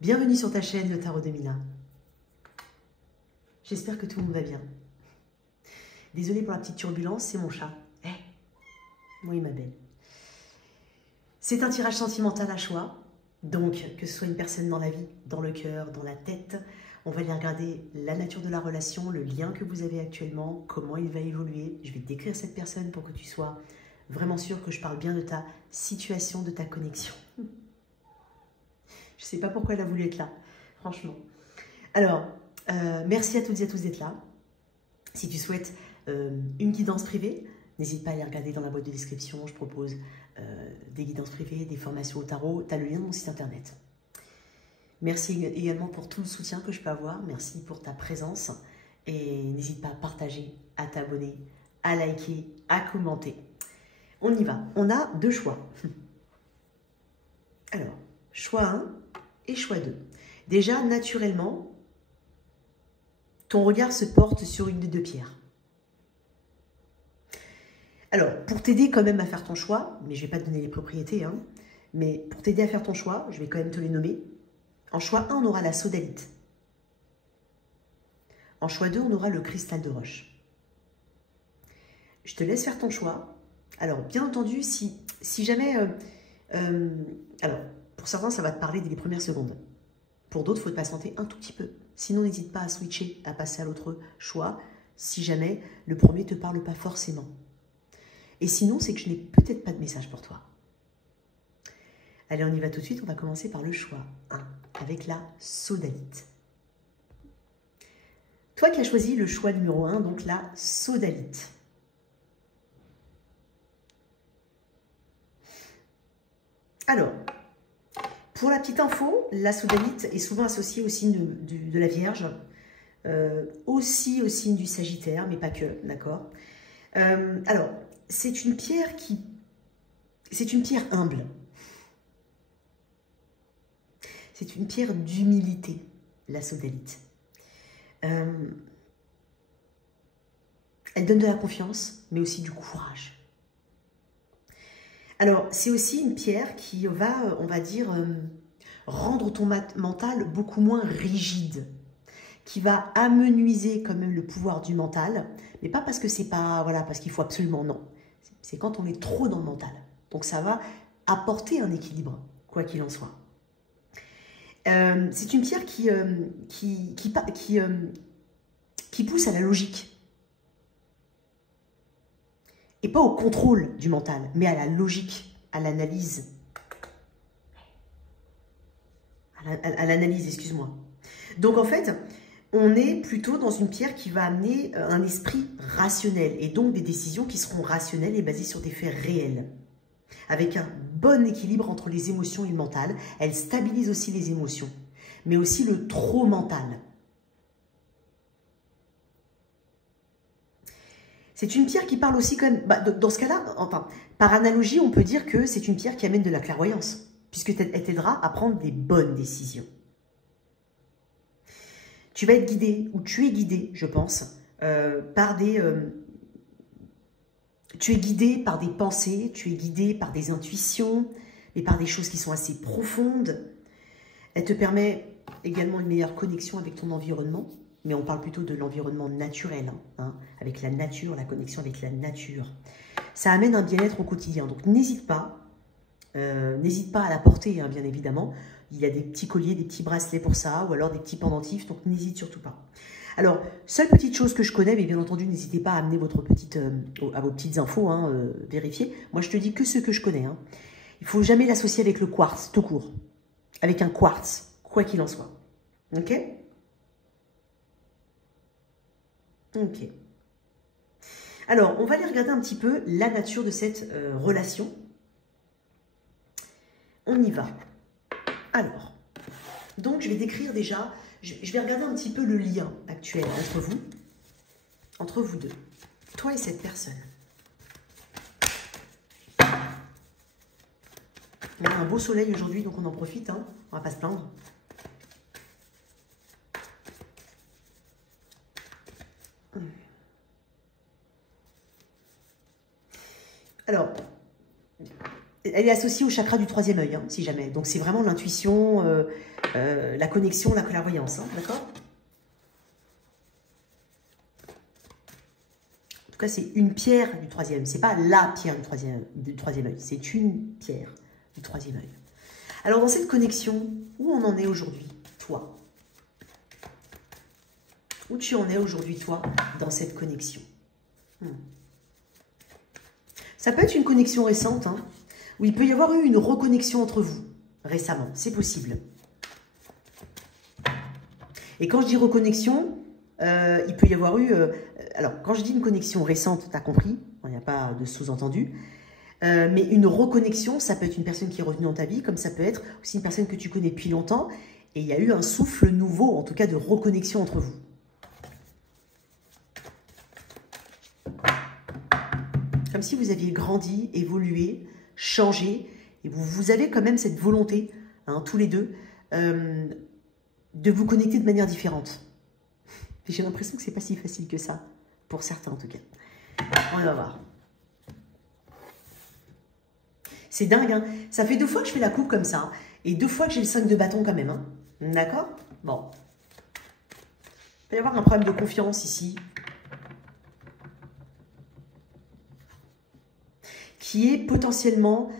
Bienvenue sur ta chaîne, le Tarot de Mina. J'espère que tout le monde va bien. Désolée pour la petite turbulence, c'est mon chat. Oui, ma belle. C'est un tirage sentimental à choix. Donc, que ce soit une personne dans la vie, dans le cœur, dans la tête, on va aller regarder la nature de la relation, le lien que vous avez actuellement, comment il va évoluer. Je vais décrire cette personne pour que tu sois vraiment sûr que je parle bien de ta situation, de ta connexion. Je ne sais pas pourquoi elle a voulu être là, franchement. Alors, merci à toutes et à tous d'être là. Si tu souhaites une guidance privée, n'hésite pas à aller regarder dans la boîte de description. Je propose des guidances privées, des formations au tarot. Tu as le lien de mon site internet. Merci également pour tout le soutien que je peux avoir. Merci pour ta présence. Et n'hésite pas à partager, à t'abonner, à liker, à commenter. On y va. On a deux choix. Alors, choix 1 et choix 2. Déjà, naturellement, ton regard se porte sur une des deux pierres. Alors, pour t'aider quand même à faire ton choix, mais je ne vais pas te donner les propriétés, hein, mais pour t'aider à faire ton choix, je vais quand même te les nommer. En choix 1, on aura la sodalite. En choix 2, on aura le cristal de roche. Je te laisse faire ton choix. Alors, bien entendu, si jamais... alors, pour certains, ça va te parler dès les premières secondes. Pour d'autres, il faut te patienter un tout petit peu. Sinon, n'hésite pas à switcher, à passer à l'autre choix, si jamais le premier ne te parle pas forcément. Et sinon, c'est que je n'ai peut-être pas de message pour toi. Allez, on y va tout de suite. On va commencer par le choix 1, avec la sodalite. Toi qui as choisi le choix numéro 1, donc la sodalite. Alors, pour la petite info, la sodalite est souvent associée au signe de la Vierge, aussi au signe du Sagittaire, mais pas que, d'accord. Alors, c'est une pierre humble. C'est une pierre d'humilité, la sodalite. Elle donne de la confiance, mais aussi du courage. Alors, c'est aussi une pierre qui va, on va dire, rendre ton mental beaucoup moins rigide, qui va amenuiser quand même le pouvoir du mental, mais pas parce que c'est pas, voilà, parce qu'il faut absolument, non. C'est quand on est trop dans le mental. Donc, ça va apporter un équilibre, quoi qu'il en soit. C'est une pierre qui pousse à la logique. Et pas au contrôle du mental, mais à la logique, à l'analyse. À l'analyse, excuse-moi. Donc en fait, on est plutôt dans une pierre qui va amener un esprit rationnel, et donc des décisions qui seront rationnelles et basées sur des faits réels. Avec un bon équilibre entre les émotions et le mental. Elle stabilise aussi les émotions, mais aussi le trop mental. C'est une pierre qui parle aussi quand même, dans ce cas-là, enfin, par analogie, on peut dire que c'est une pierre qui amène de la clairvoyance, puisqu'elle t'aidera à prendre des bonnes décisions. Tu vas être guidé, ou tu es guidé, je pense, par des... tu es guidé par des pensées, tu es guidé par des intuitions, mais par des choses qui sont assez profondes. Elle te permet également une meilleure connexion avec ton environnement, mais on parle plutôt de l'environnement naturel, hein, avec la nature, la connexion avec la nature. Ça amène un bien-être au quotidien, donc n'hésite pas à la porter, hein, bien évidemment. Il y a des petits colliers, des petits bracelets pour ça, ou alors des petits pendentifs, donc n'hésite surtout pas. Alors, seule petite chose que je connais, mais bien entendu, n'hésitez pas à amener à vos petites infos, hein, vérifier. Moi, je te dis que ce que je connais. Hein. Il ne faut jamais l'associer avec le quartz, tout court. Avec un quartz, quoi qu'il en soit. Ok? Ok. Alors, on va aller regarder un petit peu la nature de cette relation. On y va. Alors, donc je vais décrire déjà, je vais regarder un petit peu le lien actuel entre vous deux, toi et cette personne. Il y a un beau soleil aujourd'hui, donc on en profite, hein, on va pas se plaindre. Alors, elle est associée au chakra du troisième œil, hein, si jamais. Donc, c'est vraiment l'intuition, la connexion, la clairvoyance, hein, d'accord? En tout cas, c'est une pierre du troisième. C'est pas la pierre du troisième œil. C'est une pierre du troisième œil. Alors, dans cette connexion, où on en est aujourd'hui, toi? Où tu en es aujourd'hui, toi, dans cette connexion? Ça peut être une connexion récente, hein, où il peut y avoir eu une reconnexion entre vous, récemment. C'est possible. Et quand je dis reconnexion, il peut y avoir eu... alors, quand je dis une connexion récente, tu as compris, il n'y a pas de sous-entendu, mais une reconnexion, ça peut être une personne qui est revenue dans ta vie, comme ça peut être aussi une personne que tu connais depuis longtemps, et il y a eu un souffle nouveau, en tout cas de reconnexion entre vous. Comme si vous aviez grandi, évolué, changé, et vous avez quand même cette volonté, hein, tous les deux, de vous connecter de manière différente. J'ai l'impression que c'est pas si facile que ça, pour certains en tout cas. On va voir. C'est dingue, hein. Ça fait 2 fois que je fais la coupe comme ça, et 2 fois que j'ai le 5 de bâton quand même, hein. D'accord? Bon. Il peut y avoir un problème de confiance ici, qui est potentiellement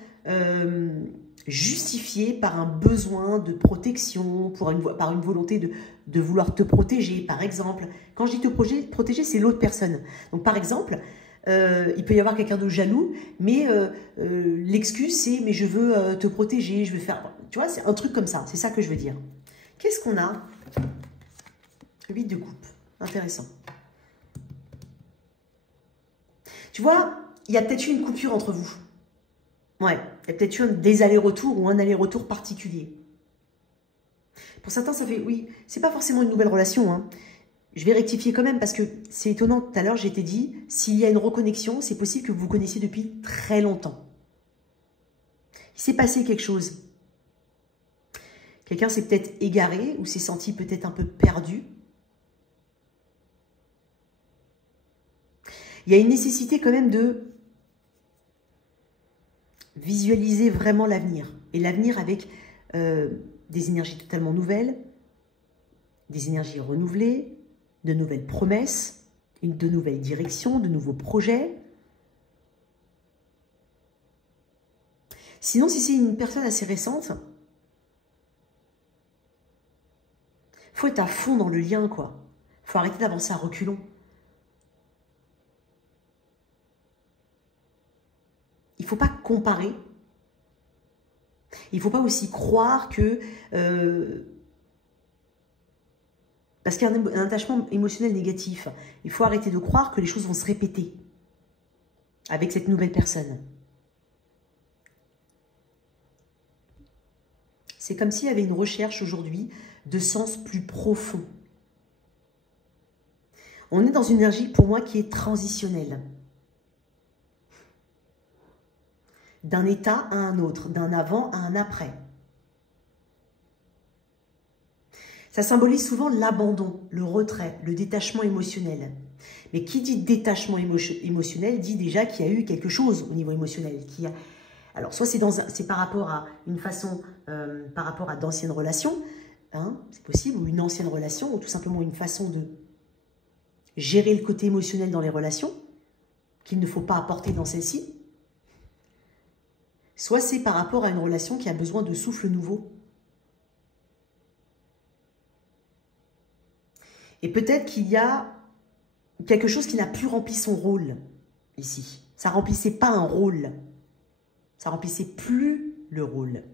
justifié par un besoin de protection, par une volonté de vouloir te protéger, par exemple. Quand je dis te protéger, c'est l'autre personne. Donc, par exemple, il peut y avoir quelqu'un de jaloux, mais l'excuse, c'est « mais je veux te protéger, je veux faire… » Tu vois, c'est un truc comme ça, c'est ça que je veux dire. Qu'est-ce qu'on a? 8 de coupe, intéressant. Tu vois, il y a peut-être eu une coupure entre vous. Ouais, il y a peut-être eu des allers-retours ou un aller-retour particulier. Pour certains, ça fait, oui, c'est pas forcément une nouvelle relation, hein. Je vais rectifier quand même parce que c'est étonnant. Tout à l'heure, j'ai été dit, s'il y a une reconnexion, c'est possible que vous vous connaissiez depuis très longtemps. Il s'est passé quelque chose. Quelqu'un s'est peut-être égaré ou s'est senti peut-être un peu perdu. Il y a une nécessité quand même de visualiser vraiment l'avenir. Et l'avenir avec des énergies totalement nouvelles, des énergies renouvelées, de nouvelles promesses, de nouvelles directions, de nouveaux projets. Sinon, si c'est une personne assez récente, il faut être à fond dans le lien, quoi. Il faut arrêter d'avancer à reculons. Il ne faut pas comparer. Il ne faut pas aussi croire que... parce qu'il y a un attachement émotionnel négatif. Il faut arrêter de croire que les choses vont se répéter avec cette nouvelle personne. C'est comme s'il y avait une recherche aujourd'hui de sens plus profond. On est dans une énergie, pour moi, qui est transitionnelle. D'un état à un autre, d'un avant à un après. Ça symbolise souvent l'abandon, le retrait, le détachement émotionnel. Mais qui dit détachement émotionnel dit déjà qu'il y a eu quelque chose au niveau émotionnel. Alors, soit c'est par rapport à une façon, par rapport à d'anciennes relations, hein, c'est possible, ou une ancienne relation, ou tout simplement une façon de gérer le côté émotionnel dans les relations, qu'il ne faut pas apporter dans celle-ci. Soit c'est par rapport à une relation qui a besoin de souffle nouveau. Et peut-être qu'il y a quelque chose qui n'a plus rempli son rôle ici. Ça ne remplissait pas un rôle. Ça ne remplissait plus le rôle.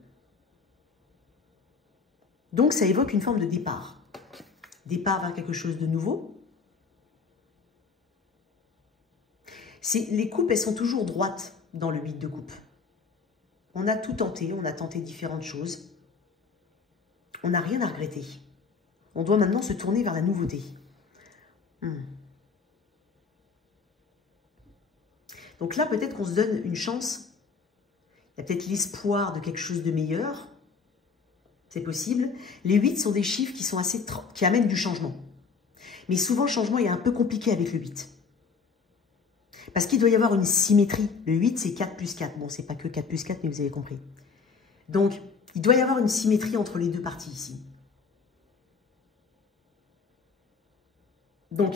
Donc ça évoque une forme de départ. Départ vers quelque chose de nouveau. Les coupes, elles sont toujours droites dans le 8 de coupe. On a tout tenté, on a tenté différentes choses. On n'a rien à regretter. On doit maintenant se tourner vers la nouveauté. Donc là, peut-être qu'on se donne une chance. Il y a peut-être l'espoir de quelque chose de meilleur. C'est possible. Les 8 sont des chiffres qui amènent du changement. Mais souvent, le changement est un peu compliqué avec le 8. Parce qu'il doit y avoir une symétrie. Le 8, c'est 4 plus 4. Bon, c'est pas que 4 plus 4, mais vous avez compris. Donc, il doit y avoir une symétrie entre les deux parties ici. Donc,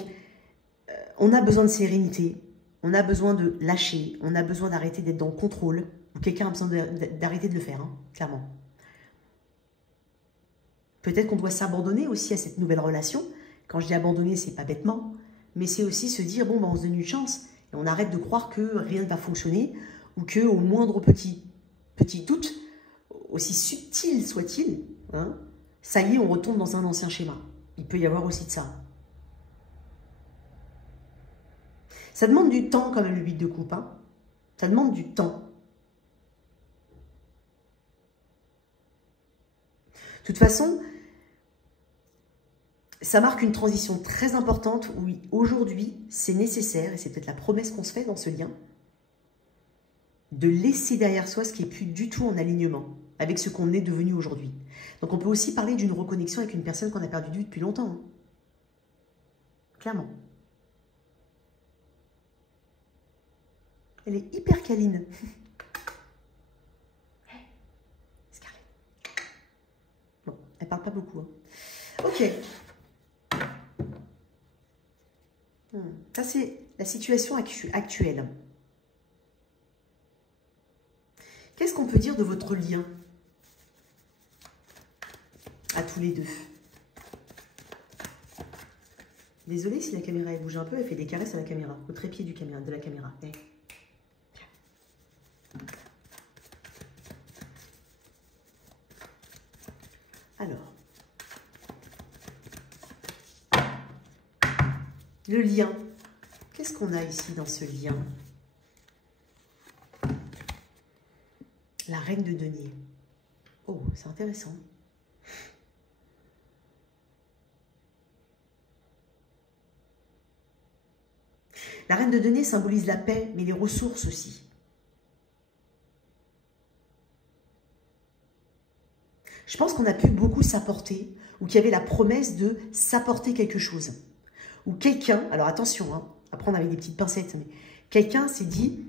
on a besoin de sérénité, on a besoin de lâcher, on a besoin d'arrêter d'être dans le contrôle, ou quelqu'un a besoin d'arrêter de le faire, hein, clairement. Peut-être qu'on doit s'abandonner aussi à cette nouvelle relation. Quand je dis abandonner, c'est pas bêtement, mais c'est aussi se dire, bon, ben, on se donne une chance, et on arrête de croire que rien ne va fonctionner, ou qu'au moindre petit doute, aussi subtil soit-il, hein, ça y est, on retombe dans un ancien schéma. Il peut y avoir aussi de ça. Ça demande du temps quand même le 8 de coupe. Hein. Ça demande du temps. De toute façon, ça marque une transition très importante où aujourd'hui, c'est nécessaire, et c'est peut-être la promesse qu'on se fait dans ce lien, de laisser derrière soi ce qui n'est plus du tout en alignement avec ce qu'on est devenu aujourd'hui. Donc on peut aussi parler d'une reconnexion avec une personne qu'on a perdue de vue depuis longtemps. Hein. Clairement. Elle est hyper câline. Scarlett. Bon, elle parle pas beaucoup. Hein. Ok. Ça, c'est la situation actuelle. Qu'est-ce qu'on peut dire de votre lien à tous les deux? Désolée si la caméra elle bouge un peu, elle fait des caresses à la caméra, au trépied de la caméra. Hey. Alors, le lien. Qu'est-ce qu'on a ici dans ce lien? La reine de denier. Oh, c'est intéressant. La reine de denier symbolise la paix, mais les ressources aussi. Je pense qu'on a pu beaucoup s'apporter, ou qu'il y avait la promesse de s'apporter quelque chose. Ou quelqu'un, alors attention, hein, à prendre avec des petites pincettes, mais quelqu'un s'est dit,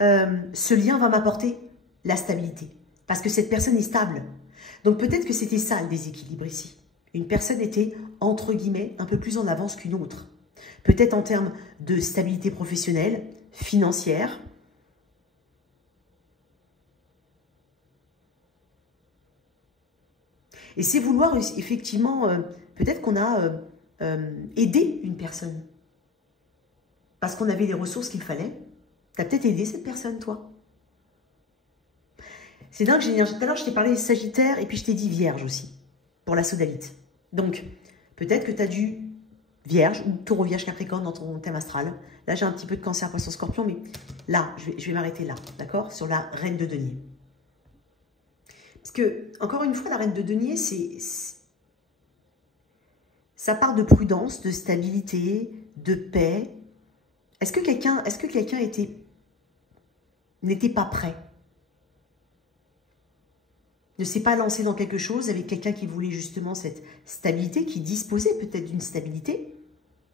ce lien va m'apporter la stabilité, parce que cette personne est stable. Donc peut-être que c'était ça le déséquilibre ici. Une personne était, entre guillemets, un peu plus en avance qu'une autre. Peut-être en termes de stabilité professionnelle, financière. Et c'est vouloir, effectivement, peut-être qu'on a aidé une personne. Parce qu'on avait les ressources qu'il fallait. Tu as peut-être aidé cette personne, toi. C'est dingue, tout à l'heure, je t'ai parlé des Sagittaires et puis je t'ai dit Vierge aussi, pour la sodalite. Donc, peut-être que tu as dû Vierge ou Taureau, Vierge, Capricorne dans ton thème astral. Là, j'ai un petit peu de Cancer, Poisson, Scorpion, mais là, je vais m'arrêter là, d'accord? Sur la reine de denier. Parce que, encore une fois, la reine de denier, ça part de prudence, de stabilité, de paix. Est-ce que quelqu'un n'était pas prêt? Ne s'est pas lancé dans quelque chose avec quelqu'un qui voulait justement cette stabilité, qui disposait peut-être d'une stabilité,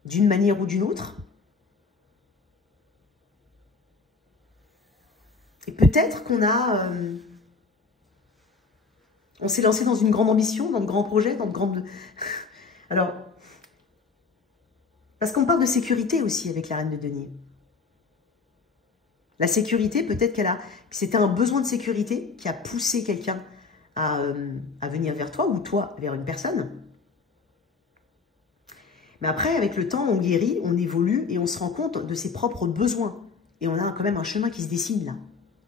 d'une manière ou d'une autre. Et peut-être qu'on a... on s'est lancé dans une grande ambition, dans de grands projets, dans de grandes... Alors, parce qu'on parle de sécurité aussi avec la reine de denier. La sécurité, peut-être que c'était un besoin de sécurité qui a poussé quelqu'un à venir vers toi ou toi vers une personne. Mais après, avec le temps, on guérit, on évolue et on se rend compte de ses propres besoins. Et on a quand même un chemin qui se dessine là.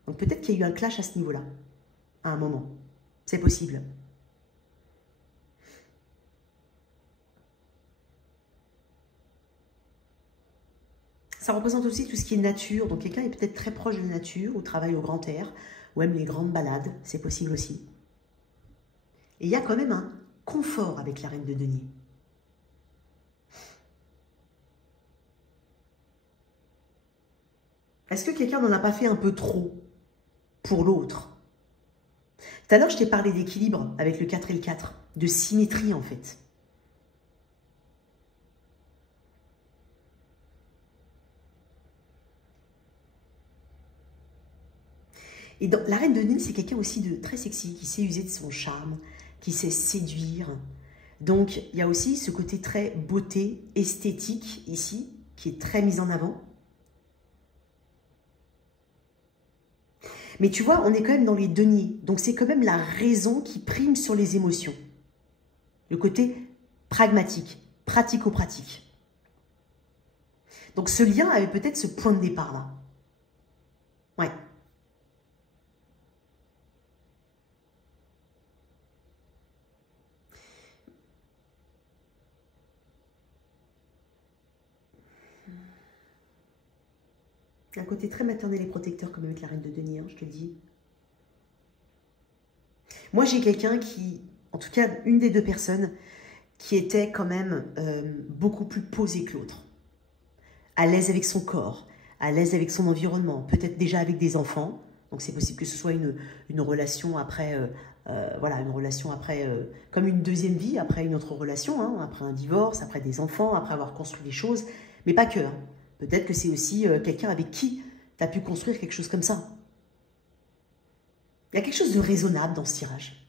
Donc peut-être qu'il y a eu un clash à ce niveau-là, à un moment. C'est possible. Ça représente aussi tout ce qui est nature. Donc quelqu'un est peut-être très proche de la nature ou travaille au grand air ou aime les grandes balades. C'est possible aussi. Et il y a quand même un confort avec la reine de denier. Est-ce que quelqu'un n'en a pas fait un peu trop pour l'autre? Tout à l'heure, je t'ai parlé d'équilibre avec le 4 et le 4, de symétrie en fait. Et dans, la reine de Nil, c'est quelqu'un aussi de très sexy, qui sait user de son charme, qui sait séduire. Donc, il y a aussi ce côté très beauté, esthétique ici, qui est très mis en avant. Mais tu vois, on est quand même dans les deniers. Donc, c'est quand même la raison qui prime sur les émotions. Le côté pragmatique, pratico-pratique. Donc, ce lien avait peut-être ce point de départ-là. Ouais. Un côté très maternel et protecteur, comme avec la reine de denier, hein, je te le dis. Moi, j'ai quelqu'un qui, en tout cas, une des deux personnes, qui était quand même beaucoup plus posée que l'autre. À l'aise avec son corps, à l'aise avec son environnement, peut-être déjà avec des enfants. Donc, c'est possible que ce soit une relation après, voilà, une relation après, comme une deuxième vie, après une autre relation, hein, après un divorce, après des enfants, après avoir construit des choses, mais pas que. Hein. Peut-être que c'est aussi quelqu'un avec qui tu as pu construire quelque chose comme ça. Il y a quelque chose de raisonnable dans ce tirage.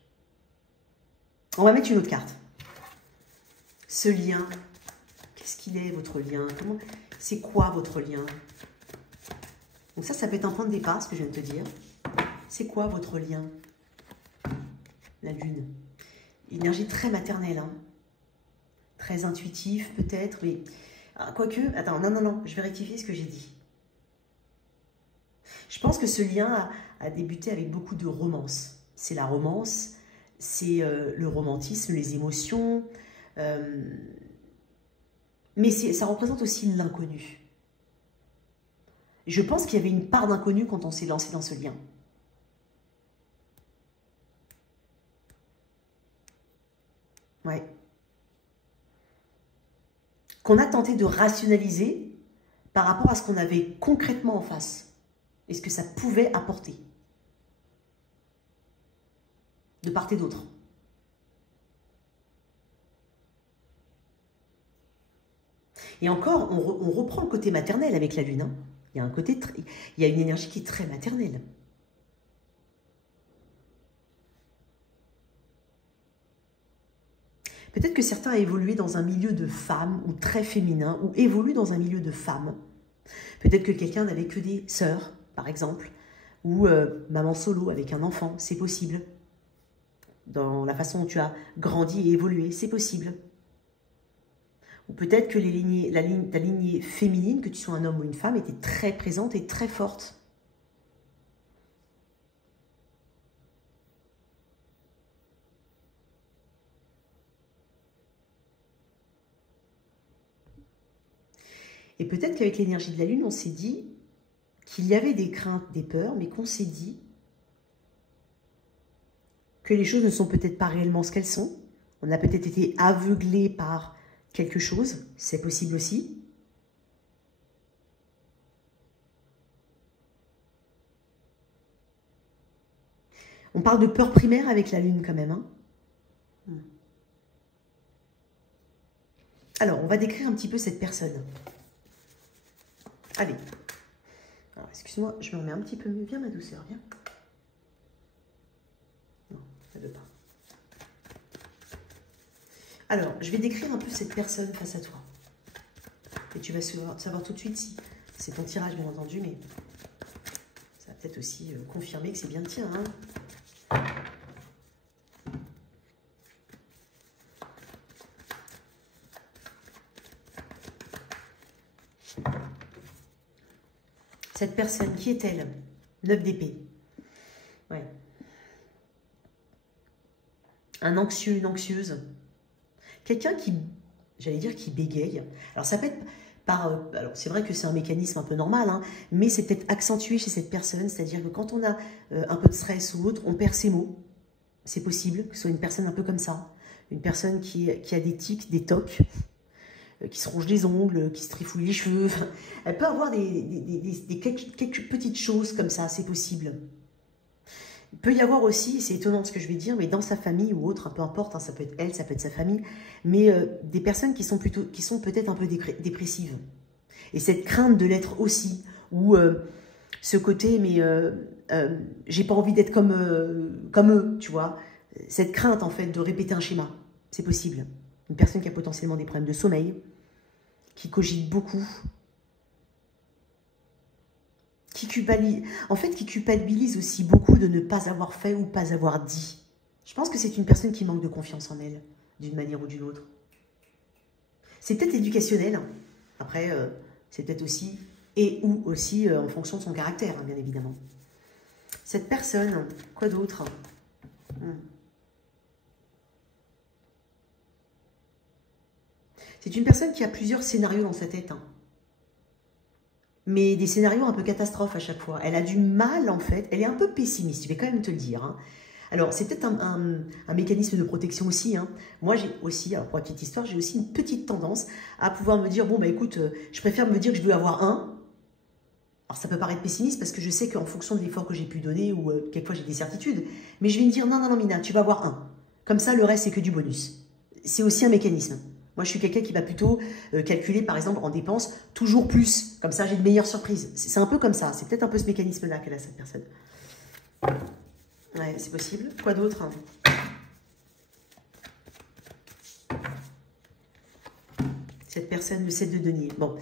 On va mettre une autre carte. Ce lien, qu'est-ce qu'il est votre lien? C'est quoi votre lien? Donc ça peut être un point de départ, ce que je viens de te dire. C'est quoi votre lien? La lune. Énergie très maternelle, hein. Très intuitive peut-être, mais... Quoique, attends, non, je vais rectifier ce que j'ai dit. Je pense que ce lien a débuté avec beaucoup de romance. C'est la romance, c'est le romantisme, les émotions, mais ça représente aussi l'inconnu. Je pense qu'il y avait une part d'inconnu quand on s'est lancé dans ce lien. Ouais. Qu'on a tenté de rationaliser par rapport à ce qu'on avait concrètement en face et ce que ça pouvait apporter de part et d'autre. Et encore, on reprend le côté maternel avec la lune. Hein. Il y a une énergie qui est très maternelle. Peut-être que certains ont évolué dans un milieu de femmes ou très féminin ou évoluent dans un milieu de femmes. Peut-être que quelqu'un n'avait que des sœurs, par exemple, ou maman solo avec un enfant, c'est possible. Dans la façon dont tu as grandi et évolué, c'est possible. Ou peut-être que ta lignée féminine, que tu sois un homme ou une femme, était très présente et très forte. Et peut-être qu'avec l'énergie de la lune, on s'est dit qu'il y avait des craintes, des peurs, mais qu'on s'est dit que les choses ne sont peut-être pas réellement ce qu'elles sont. On a peut-être été aveuglé par quelque chose, c'est possible aussi. On parle de peur primaire avec la lune quand même. Hein. Alors, on va décrire un petit peu cette personne. Allez. Alors, excuse-moi, je me remets un petit peu mieux. Viens, ma douceur, viens. Non, elle ne veut pas. Alors, je vais décrire un peu cette personne face à toi. Et tu vas savoir tout de suite si c'est ton tirage, bien entendu, mais ça va peut-être aussi confirmer que c'est bien le tien. Hein. Cette personne, qui est-elle? 9 d'épée. Ouais. Un anxieux, une anxieuse. Quelqu'un qui, j'allais dire, qui bégaye. Alors, ça peut être par... alors, c'est vrai que c'est un mécanisme un peu normal, hein, mais c'est peut-être accentué chez cette personne. C'est-à-dire que quand on a un peu de stress ou autre, on perd ses mots. C'est possible que ce soit une personne un peu comme ça. Une personne qui a des tics, des tocs, qui se ronge les ongles, qui se trifouille les cheveux. Elle peut avoir quelques petites choses comme ça, c'est possible. Il peut y avoir aussi, c'est étonnant ce que je vais dire, mais dans sa famille ou autre, peu importe, hein, ça peut être elle, ça peut être sa famille, mais des personnes qui sont peut-être un peu dépressives. Et cette crainte de l'être aussi, ou Ce côté, mais j'ai pas envie d'être comme eux, tu vois. Cette crainte, en fait, de répéter un schéma, c'est possible. Une personne qui a potentiellement des problèmes de sommeil, qui cogite beaucoup, qui culpabilise aussi beaucoup de ne pas avoir fait ou pas avoir dit. Je pense que c'est une personne qui manque de confiance en elle, d'une manière ou d'une autre. C'est peut-être éducationnel. Après, c'est peut-être aussi, ou aussi en fonction de son caractère, hein, bien évidemment. Cette personne, quoi d'autre? C'est une personne qui a plusieurs scénarios dans sa tête. Hein. Mais des scénarios un peu catastrophes à chaque fois. Elle a du mal, en fait. Elle est un peu pessimiste, je vais quand même te le dire. Hein. Alors, c'est peut-être un mécanisme de protection aussi. Hein. Moi, j'ai aussi, alors pour la petite histoire, j'ai aussi une petite tendance à pouvoir me dire, bon, bah écoute, je préfère me dire que je veux avoir un. Alors, ça peut paraître pessimiste parce que je sais qu'en fonction de l'effort que j'ai pu donner ou quelquefois j'ai des certitudes, mais je vais me dire, non, non, non, Mina, tu vas avoir un. Comme ça, le reste, c'est que du bonus. C'est aussi un mécanisme. Moi, je suis quelqu'un qui va plutôt calculer, par exemple, en dépenses, toujours plus. Comme ça, j'ai de meilleures surprises. C'est un peu comme ça. C'est peut-être un peu ce mécanisme-là qu'elle a, cette personne. Ouais, c'est possible. Quoi d'autre? Cette personne, le 7 de denier. Bon.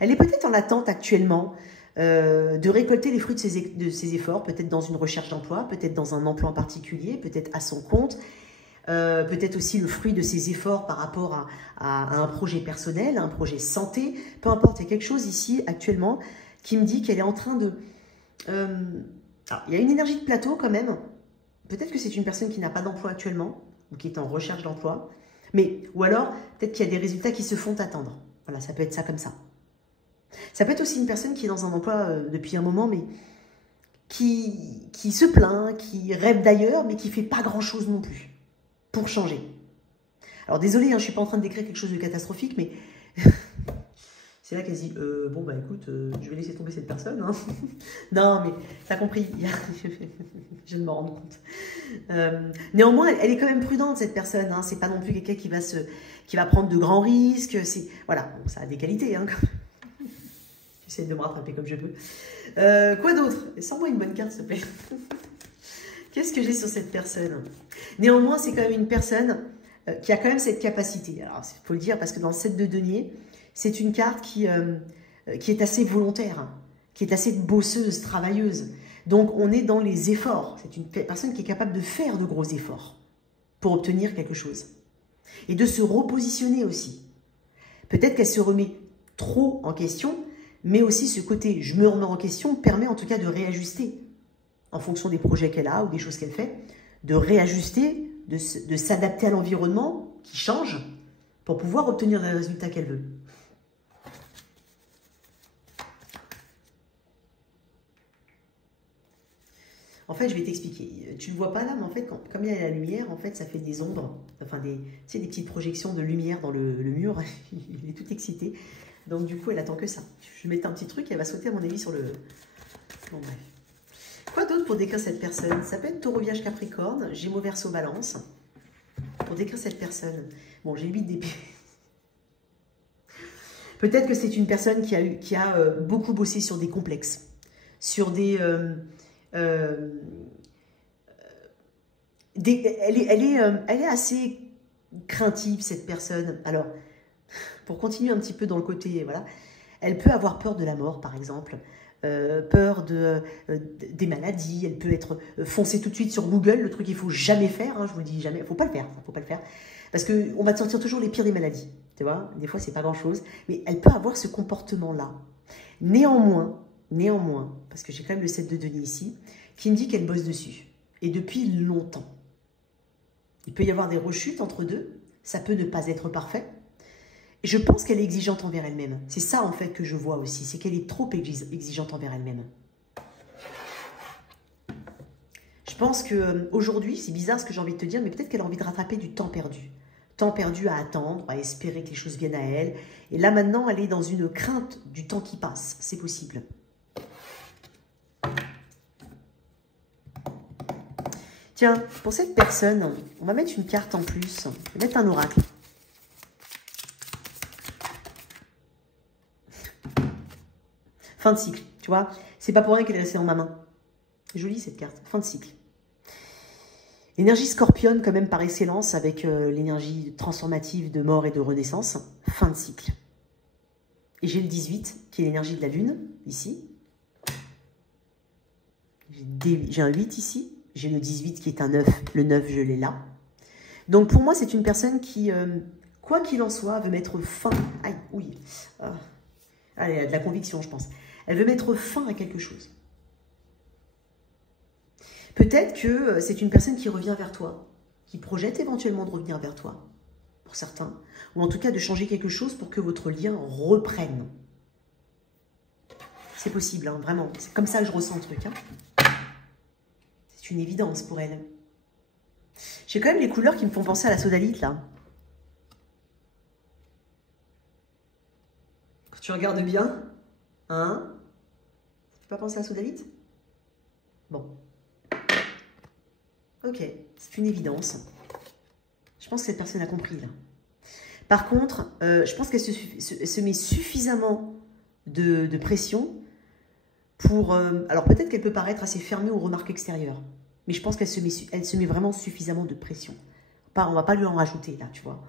Elle est peut-être en attente actuellement de récolter les fruits de ses efforts, peut-être dans une recherche d'emploi, peut-être dans un emploi en particulier, peut-être à son compte, peut-être aussi le fruit de ses efforts par rapport à un projet personnel, un projet santé, peu importe, il y a quelque chose ici actuellement qui me dit qu'elle est en train de... Alors, il y a une énergie de plateau quand même, peut-être que c'est une personne qui n'a pas d'emploi actuellement, ou qui est en recherche d'emploi, ou alors peut-être qu'il y a des résultats qui se font attendre. Voilà, ça peut être ça comme ça. Ça peut être aussi une personne qui est dans un emploi depuis un moment, mais qui se plaint, qui rêve d'ailleurs, mais qui ne fait pas grand-chose non plus pour changer. Alors désolé, hein, je ne suis pas en train de décrire quelque chose de catastrophique, mais c'est là qu'elle se dit, bon bah écoute, je vais laisser tomber cette personne. Hein. Non, mais t'as compris, je viens de me rendre compte. Néanmoins, elle est quand même prudente, cette personne. Hein. C'est pas non plus quelqu'un qui va prendre de grands risques. Voilà, bon, ça a des qualités, hein, quand même. J'essaie de me rattraper comme je peux. Quoi d'autre? Sors-moi une bonne carte, s'il te plaît. Qu'est-ce que j'ai sur cette personne? Néanmoins, c'est quand même une personne qui a quand même cette capacité. Alors, il faut le dire, parce que dans le 7 de denier, c'est une carte qui est assez volontaire, hein, qui est assez bosseuse, travailleuse. Donc, on est dans les efforts. C'est une personne qui est capable de faire de gros efforts pour obtenir quelque chose. Et de se repositionner aussi. Peut-être qu'elle se remet trop en question, mais aussi ce côté « je me remets en question » permet en tout cas de réajuster en fonction des projets qu'elle a ou des choses qu'elle fait, de réajuster, de s'adapter à l'environnement qui change pour pouvoir obtenir les résultats qu'elle veut. En fait, je vais t'expliquer. Tu ne le vois pas là, mais en fait, comme il y a la lumière, en fait, ça fait des ombres, enfin des petites projections de lumière dans le mur. Il est tout excité. Donc, du coup, elle attend que ça. Je vais mettre un petit truc et elle va sauter, à mon avis, sur le... Bon, bref. Quoi d'autre pour décrire cette personne? Ça peut être Taureau, Vierge, Capricorne, Gémeaux, Verseau, Balance. Pour décrire cette personne. Bon, j'ai 8 d'épée. Peut-être que c'est une personne qui a beaucoup bossé sur des complexes. Sur des... elle est assez craintive, cette personne. Alors, pour continuer un petit peu dans le côté, voilà, elle peut avoir peur de la mort, par exemple, peur des maladies, elle peut être foncée tout de suite sur Google, le truc qu'il ne faut jamais faire, hein, je vous le dis jamais, il ne faut pas le faire, faut pas le faire, parce qu'on va te sortir toujours les pires des maladies, tu vois, des fois c'est pas grand-chose, mais elle peut avoir ce comportement-là. Néanmoins, parce que j'ai quand même le 7 de denier ici, qui me dit qu'elle bosse dessus, et depuis longtemps. Il peut y avoir des rechutes entre deux, ça peut ne pas être parfait, et je pense qu'elle est exigeante envers elle-même. C'est ça, en fait, que je vois aussi. C'est qu'elle est trop exigeante envers elle-même. Je pense qu'aujourd'hui, c'est bizarre ce que j'ai envie de te dire, mais peut-être qu'elle a envie de rattraper du temps perdu. Temps perdu à attendre, à espérer que les choses viennent à elle. Et là, maintenant, elle est dans une crainte du temps qui passe. C'est possible. Tiens, pour cette personne, on va mettre une carte en plus. On va mettre un oracle. Fin de cycle, tu vois. C'est pas pour rien qu'elle est restée dans ma main. Jolie cette carte, fin de cycle. L'énergie scorpion quand même par excellence avec l'énergie transformative de mort et de renaissance. Fin de cycle. Et j'ai le 18 qui est l'énergie de la lune, ici. J'ai un 8 ici. J'ai le 18 qui est un 9. Le 9, je l'ai là. Donc pour moi, c'est une personne qui, quoi qu'il en soit, veut mettre fin... Aïe, oui. Elle a de la conviction, je pense. Elle veut mettre fin à quelque chose. Peut-être que c'est une personne qui revient vers toi, qui projette éventuellement de revenir vers toi, pour certains, ou en tout cas de changer quelque chose pour que votre lien reprenne. C'est possible, hein, vraiment. C'est comme ça que je ressens le truc. Hein. C'est une évidence pour elle. J'ai quand même les couleurs qui me font penser à la sodalite, là. Quand tu regardes bien, hein, ça fait pas penser à la sodalite? Bon. Ok, c'est une évidence. Je pense que cette personne a compris, là. Par contre, je pense qu'elle se met suffisamment de pression pour... alors peut-être qu'elle peut paraître assez fermée aux remarques extérieures, mais je pense qu'elle se met vraiment suffisamment de pression. On ne va pas lui en rajouter, là, tu vois.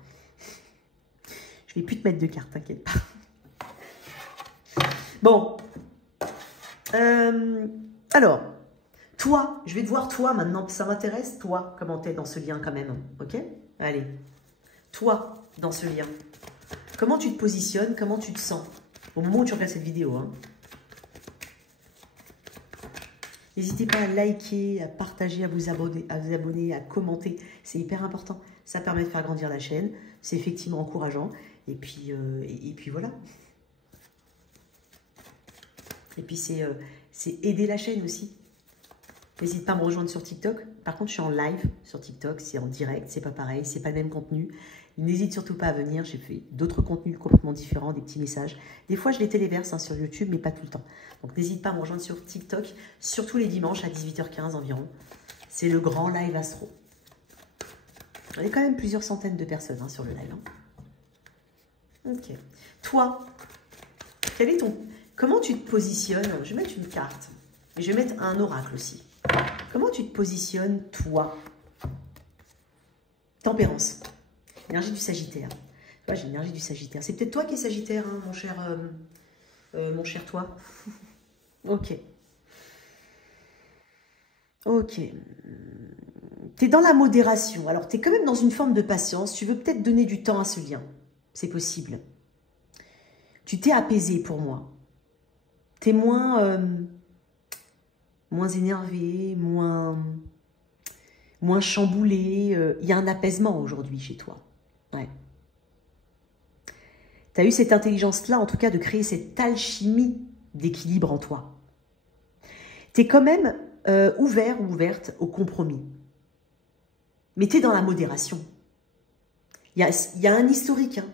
Je ne vais plus te mettre de cartes, t'inquiète pas. Bon. Alors, toi, je vais te voir toi maintenant, ça m'intéresse, toi, comment t'es dans ce lien quand même, ok? Allez, toi, dans ce lien, comment tu te positionnes, comment tu te sens au moment où tu regardes cette vidéo, hein? N'hésitez pas à liker, à partager, à vous abonner, à commenter. C'est hyper important. Ça permet de faire grandir la chaîne. C'est effectivement encourageant. Et puis voilà. Et puis c'est aider la chaîne aussi. N'hésite pas à me rejoindre sur TikTok. Par contre, je suis en live sur TikTok. C'est en direct. C'est pas pareil. C'est pas le même contenu. N'hésite surtout pas à venir. J'ai fait d'autres contenus complètement différents, des petits messages. Des fois, je les téléverse hein, sur YouTube, mais pas tout le temps. Donc, n'hésite pas à me rejoindre sur TikTok, surtout les dimanches à 18h15 environ. C'est le grand live astro. Il y a quand même plusieurs centaines de personnes hein, sur le live. Hein. Ok. Toi, quel est ton... Comment tu te positionnes? Je vais mettre une carte. Et je vais mettre un oracle aussi. Comment tu te positionnes, toi? Tempérance. Énergie du Sagittaire. Moi, j'ai l'énergie du Sagittaire. C'est peut-être toi qui es Sagittaire, hein, mon cher toi. Ok. Ok. Tu es dans la modération. Alors, tu es quand même dans une forme de patience. Tu veux peut-être donner du temps à ce lien. C'est possible. Tu t'es apaisé pour moi. Tu es moins énervé, moins chamboulé. Il y a un apaisement aujourd'hui chez toi. Ouais. Tu as eu cette intelligence-là, en tout cas, de créer cette alchimie d'équilibre en toi. Tu es quand même ouvert ou ouverte au compromis. Mais tu es dans la modération. Il y a un historique hein,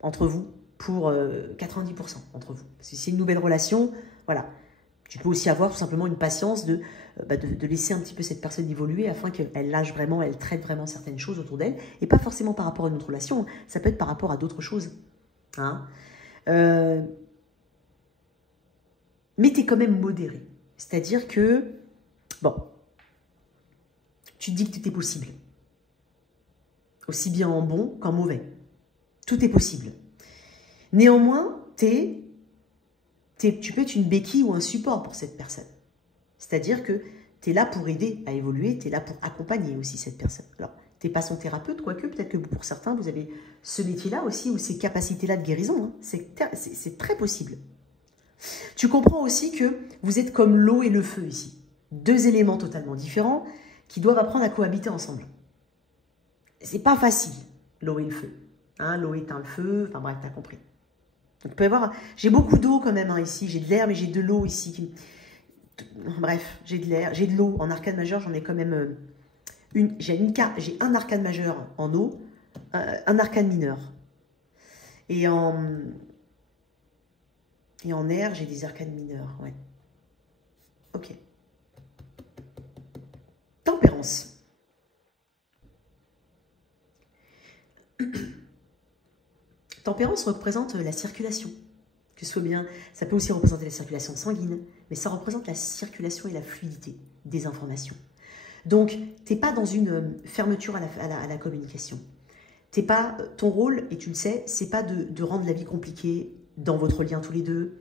entre vous, pour 90% entre vous. Parce que c'est une nouvelle relation, voilà. Tu peux aussi avoir tout simplement une patience de laisser un petit peu cette personne évoluer afin qu'elle lâche vraiment, elle traite vraiment certaines choses autour d'elle. Et pas forcément par rapport à une autre relation, ça peut être par rapport à d'autres choses. Hein. Mais tu es quand même modéré. C'est-à-dire que, bon, tu te dis que tout est possible. Aussi bien en bon qu'en mauvais. Tout est possible. Néanmoins, tu peux être une béquille ou un support pour cette personne. C'est-à-dire que tu es là pour aider à évoluer, tu es là pour accompagner aussi cette personne. Alors, tu n'es pas son thérapeute, quoique peut-être que pour certains, vous avez ce métier-là aussi ou ces capacités-là de guérison. Hein. C'est très possible. Tu comprends aussi que vous êtes comme l'eau et le feu ici. Deux éléments totalement différents qui doivent apprendre à cohabiter ensemble. C'est pas facile, l'eau et le feu. Hein, l'eau éteint le feu, enfin bref, tu as compris. Donc, j'ai beaucoup d'eau quand même hein, ici, j'ai de l'air, mais j'ai de l'eau ici. Bref, j'ai de l'air, j'ai de l'eau. En arcane majeur, j'en ai quand même j'ai un arcane majeur en eau, un arcane mineur. Et en air, j'ai des arcanes mineurs, ouais. Ok. Tempérance. Tempérance représente la circulation. Que que ce soit bien, ça peut aussi représenter la circulation sanguine, mais ça représente la circulation et la fluidité des informations. Donc, tu n'es pas dans une fermeture à la communication. T'es pas, ton rôle, et tu le sais, c'est pas de rendre la vie compliquée dans votre lien tous les deux.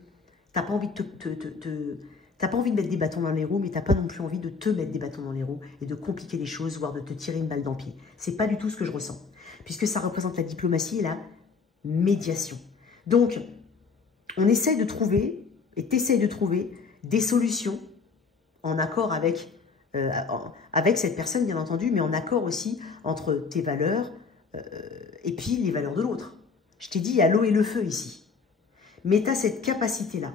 T'as pas envie de t'as pas envie de mettre des bâtons dans les roues, mais t'as pas non plus envie de te mettre des bâtons dans les roues et de compliquer les choses, voire de te tirer une balle dans le pied. C'est pas du tout ce que je ressens, puisque ça représente la diplomatie et la médiation. Donc, on essaye de trouver, et t'essayes de trouver, des solutions en accord avec cette personne, bien entendu, mais en accord aussi entre tes valeurs et puis les valeurs de l'autre. Je t'ai dit, il y a l'eau et le feu ici. Mais tu as cette capacité-là.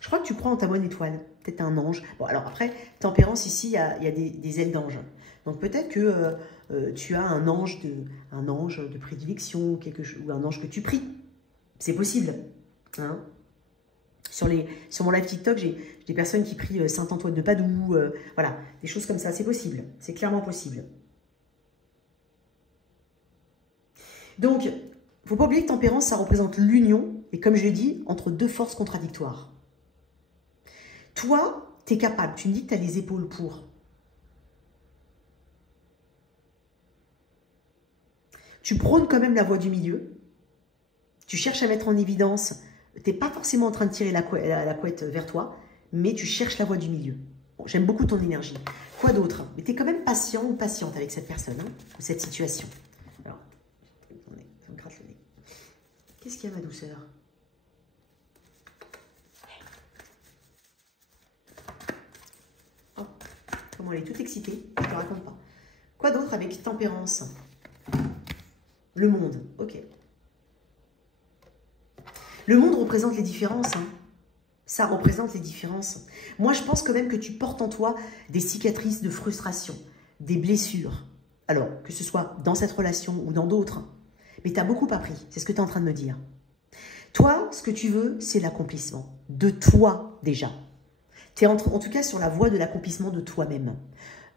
Je crois que tu crois en ta bonne étoile, peut-être un ange. Bon, alors après, tempérance, ici, il y a des ailes d'ange. Donc peut-être que tu as un ange de prédilection, ou un ange que tu pries. C'est possible. Hein, sur mon live TikTok, j'ai des personnes qui prient Saint-Antoine de Padoue, voilà, des choses comme ça, c'est possible, c'est clairement possible. Donc, il ne faut pas oublier que tempérance, ça représente l'union, et comme je l'ai dit, entre deux forces contradictoires. Toi, tu es capable, tu me dis que tu as les épaules pour. Tu prônes quand même la voie du milieu, tu cherches à mettre en évidence. Tu n'es pas forcément en train de tirer la couette vers toi, mais tu cherches la voie du milieu. Bon, j'aime beaucoup ton énergie. Quoi d'autre? Mais tu es quand même patient ou patiente avec cette personne, hein, ou cette situation. Alors, ça me gratte le nez. Qu'est-ce qu'il y a, ma douceur? Oh, comment elle est toute excitée, je ne te raconte pas. Quoi d'autre avec tempérance? Le monde, ok. Le monde représente les différences, hein. Ça représente les différences. Moi, je pense quand même que tu portes en toi des cicatrices de frustration, des blessures. Alors, que ce soit dans cette relation ou dans d'autres. Mais tu as beaucoup appris, c'est ce que tu es en train de me dire. Toi, ce que tu veux, c'est l'accomplissement. De toi, déjà. Tu es en tout cas sur la voie de l'accomplissement de toi-même.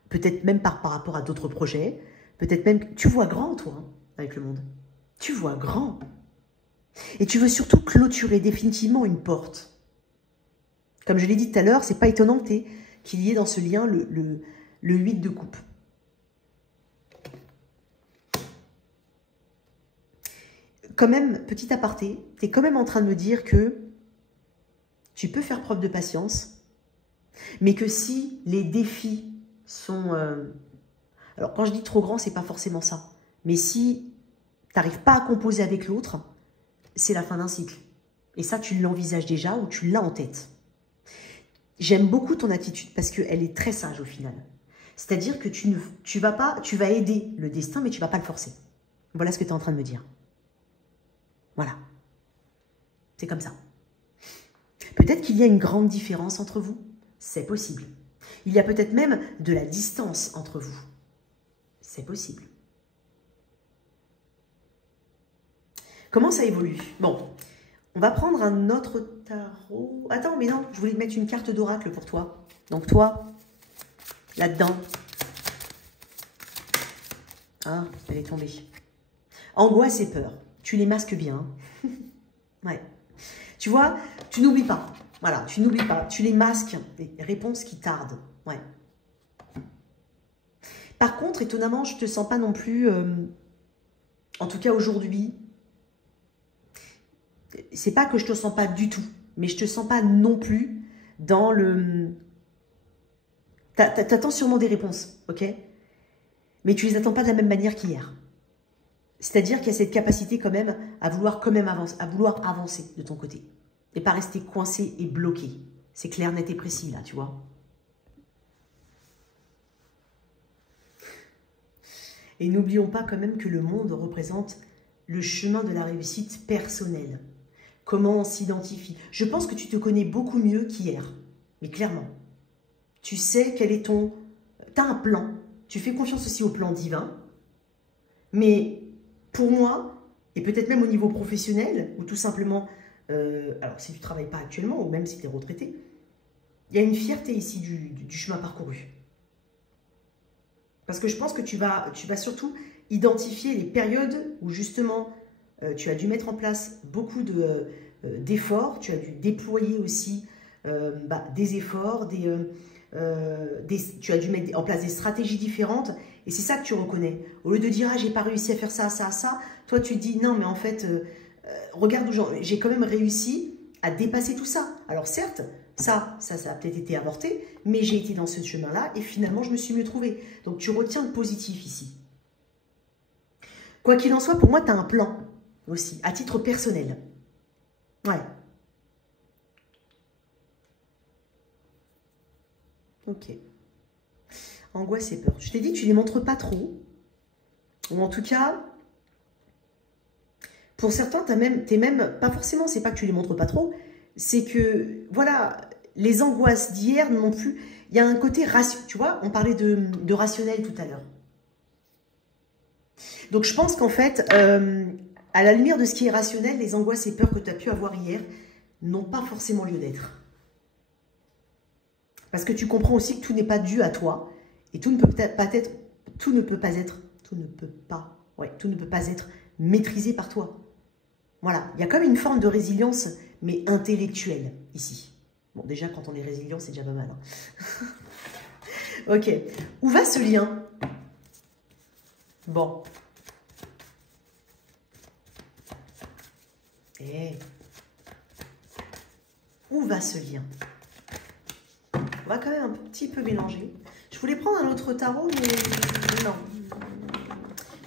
Peut-être même par rapport à d'autres projets. Peut-être même... Tu vois grand, toi, hein, avec le monde. Tu vois grand. Et tu veux surtout clôturer définitivement une porte. Comme je l'ai dit tout à l'heure, c'est pas étonnant qu'il y ait dans ce lien le 8 de coupe. Quand même, petit aparté, tu es quand même en train de me dire que tu peux faire preuve de patience, mais que si les défis sont... alors quand je dis trop grand, c'est pas forcément ça. Mais si tu n'arrives pas à composer avec l'autre, c'est la fin d'un cycle. Et ça, tu l'envisages déjà ou tu l'as en tête. J'aime beaucoup ton attitude parce qu'elle est très sage au final. C'est-à-dire que tu vas aider le destin, mais tu ne vas pas le forcer. Voilà ce que tu es en train de me dire. Voilà. C'est comme ça. Peut-être qu'il y a une grande différence entre vous. C'est possible. Il y a peut-être même de la distance entre vous. C'est possible. Comment ça évolue? Bon, on va prendre un autre tarot. Attends, mais non, je voulais te mettre une carte d'oracle pour toi. Donc toi, là-dedans. Ah, elle est tombée. Angoisse et peur. Tu les masques bien. Ouais. Tu vois, tu n'oublies pas. Voilà, tu n'oublies pas. Tu les masques. Des réponses qui tardent. Ouais. Par contre, étonnamment, je ne te sens pas non plus... en tout cas, aujourd'hui... C'est pas que je te sens pas du tout, mais je te sens pas non plus dans le... T'attends sûrement des réponses, ok? Mais tu les attends pas de la même manière qu'hier. C'est-à-dire qu'il y a cette capacité quand même à vouloir avancer de ton côté. Et pas rester coincé et bloqué. C'est clair, net et précis là, tu vois? Et n'oublions pas quand même que le monde représente le chemin de la réussite personnelle. Comment on s'identifie? Je pense que tu te connais beaucoup mieux qu'hier. Mais clairement. Tu sais quel est ton... Tu as un plan. Tu fais confiance aussi au plan divin. Mais pour moi, et peut-être même au niveau professionnel, ou tout simplement... alors, si tu ne travailles pas actuellement, ou même si tu es retraité, il y a une fierté ici du chemin parcouru. Parce que je pense que tu vas surtout identifier les périodes où justement... tu as dû mettre en place beaucoup d'efforts, tu as dû déployer aussi des efforts, tu as dû mettre en place des stratégies différentes, et c'est ça que tu reconnais. Au lieu de dire « Ah, j'ai pas réussi à faire ça, ça, ça », toi tu te dis « Non, mais en fait, regarde où j'ai quand même réussi à dépasser tout ça. » Alors certes, ça a peut-être été avorté, mais j'ai été dans ce chemin-là, et finalement, je me suis mieux trouvée. Donc tu retiens le positif ici. Quoi qu'il en soit, pour moi, tu as un plan aussi, à titre personnel. Ouais. Ok. Angoisse et peur. Je t'ai dit, tu ne les montres pas trop. Ou en tout cas, pour certains, t'es même, pas forcément, c'est pas que tu les montres pas trop, c'est que, voilà, les angoisses d'hier non plus, il y a un côté rationnel, tu vois, on parlait de rationnel tout à l'heure. Donc je pense qu'en fait, à la lumière de ce qui est rationnel, les angoisses et peurs que tu as pu avoir hier n'ont pas forcément lieu d'être. Parce que tu comprends aussi que tout n'est pas dû à toi, et tout ne peut pas être maîtrisé par toi. Voilà, il y a comme une forme de résilience, mais intellectuelle, ici. Bon, déjà, quand on est résilient, c'est déjà pas mal. Hein. Ok, où va ce lien? Bon. Où va ce lien? On va quand même un petit peu mélanger. Je voulais prendre un autre tarot, mais non.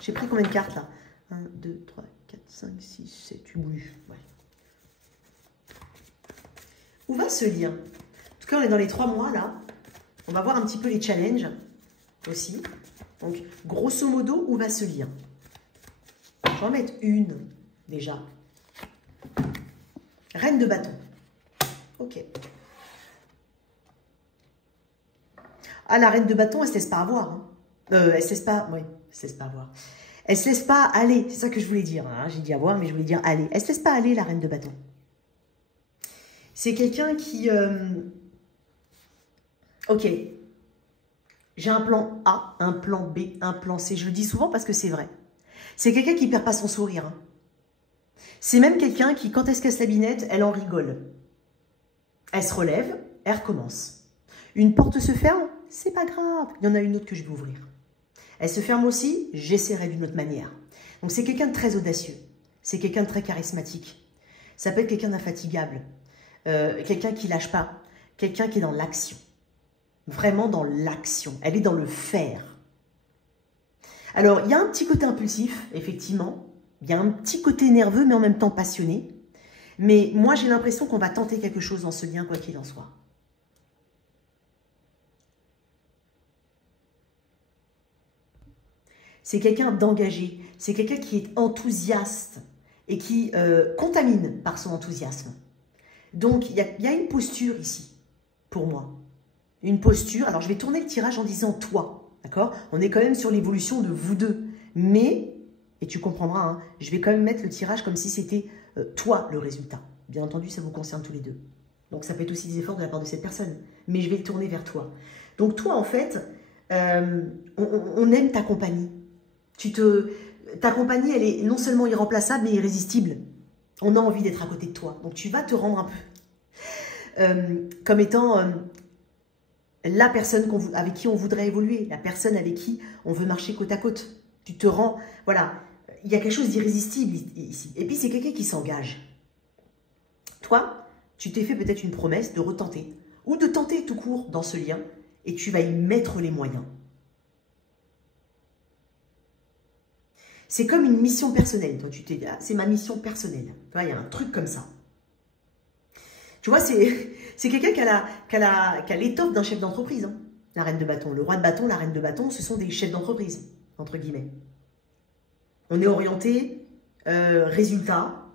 J'ai pris combien de cartes là? 1, 2, 3, 4, 5, 6, 7, 8. Ouais. Où va ce lien? En tout cas, on est dans les 3 mois là. On va voir un petit peu les challenges aussi. Donc, grosso modo, où va ce lien? Je vais en mettre une déjà. Reine de bâton. Ok. Ah, la reine de bâton, elle se laisse pas avoir. Hein. Elle se laisse pas... Oui, elle se laisse pas avoir. Elle se laisse pas aller. C'est ça que je voulais dire. Hein. J'ai dit avoir, mais je voulais dire aller. Elle se laisse pas aller, la reine de bâton. C'est quelqu'un qui... Ok. J'ai un plan A, un plan B, un plan C. Je le dis souvent parce que c'est vrai. C'est quelqu'un qui perd pas son sourire. Hein. C'est même quelqu'un qui, quand elle se casse la binette, elle en rigole. Elle se relève, elle recommence. Une porte se ferme, c'est pas grave. Il y en a une autre que je vais ouvrir. Elle se ferme aussi, j'essaierai d'une autre manière. Donc c'est quelqu'un de très audacieux. C'est quelqu'un de très charismatique. Ça peut être quelqu'un d'infatigable. Quelqu'un qui lâche pas. Quelqu'un qui est dans l'action. Vraiment dans l'action. Elle est dans le faire. Alors, il y a un petit côté impulsif, effectivement. Il y a un petit côté nerveux, mais en même temps passionné. Mais moi, j'ai l'impression qu'on va tenter quelque chose dans ce lien, quoi qu'il en soit. C'est quelqu'un d'engagé. C'est quelqu'un qui est enthousiaste et qui contamine par son enthousiasme. Donc, il y a une posture ici, pour moi. Une posture. Alors, je vais tourner le tirage en disant « toi ». D'accord? On est quand même sur l'évolution de vous deux. Mais, et tu comprendras, hein, je vais quand même mettre le tirage comme si c'était toi le résultat. Bien entendu, ça vous concerne tous les deux. Donc, ça peut être aussi des efforts de la part de cette personne. Mais je vais le tourner vers toi. Donc, toi, en fait, on aime ta compagnie. Ta compagnie, elle est non seulement irremplaçable, mais irrésistible. On a envie d'être à côté de toi. Donc, tu vas te rendre un peu comme étant... la personne avec qui on voudrait évoluer, la personne avec qui on veut marcher côte à côte. Tu te rends, voilà, il y a quelque chose d'irrésistible ici. Et puis c'est quelqu'un qui s'engage. Toi, tu t'es fait peut-être une promesse de retenter, ou de tenter tout court dans ce lien, et tu vas y mettre les moyens. C'est comme une mission personnelle. Toi, tu t'es dit, ah, c'est ma mission personnelle. Tu vois, il y a un truc comme ça. Tu vois, c'est quelqu'un qui a l'étoffe d'un chef d'entreprise. Hein. La reine de bâton, le roi de bâton, la reine de bâton, ce sont des chefs d'entreprise, entre guillemets. On est orienté résultat.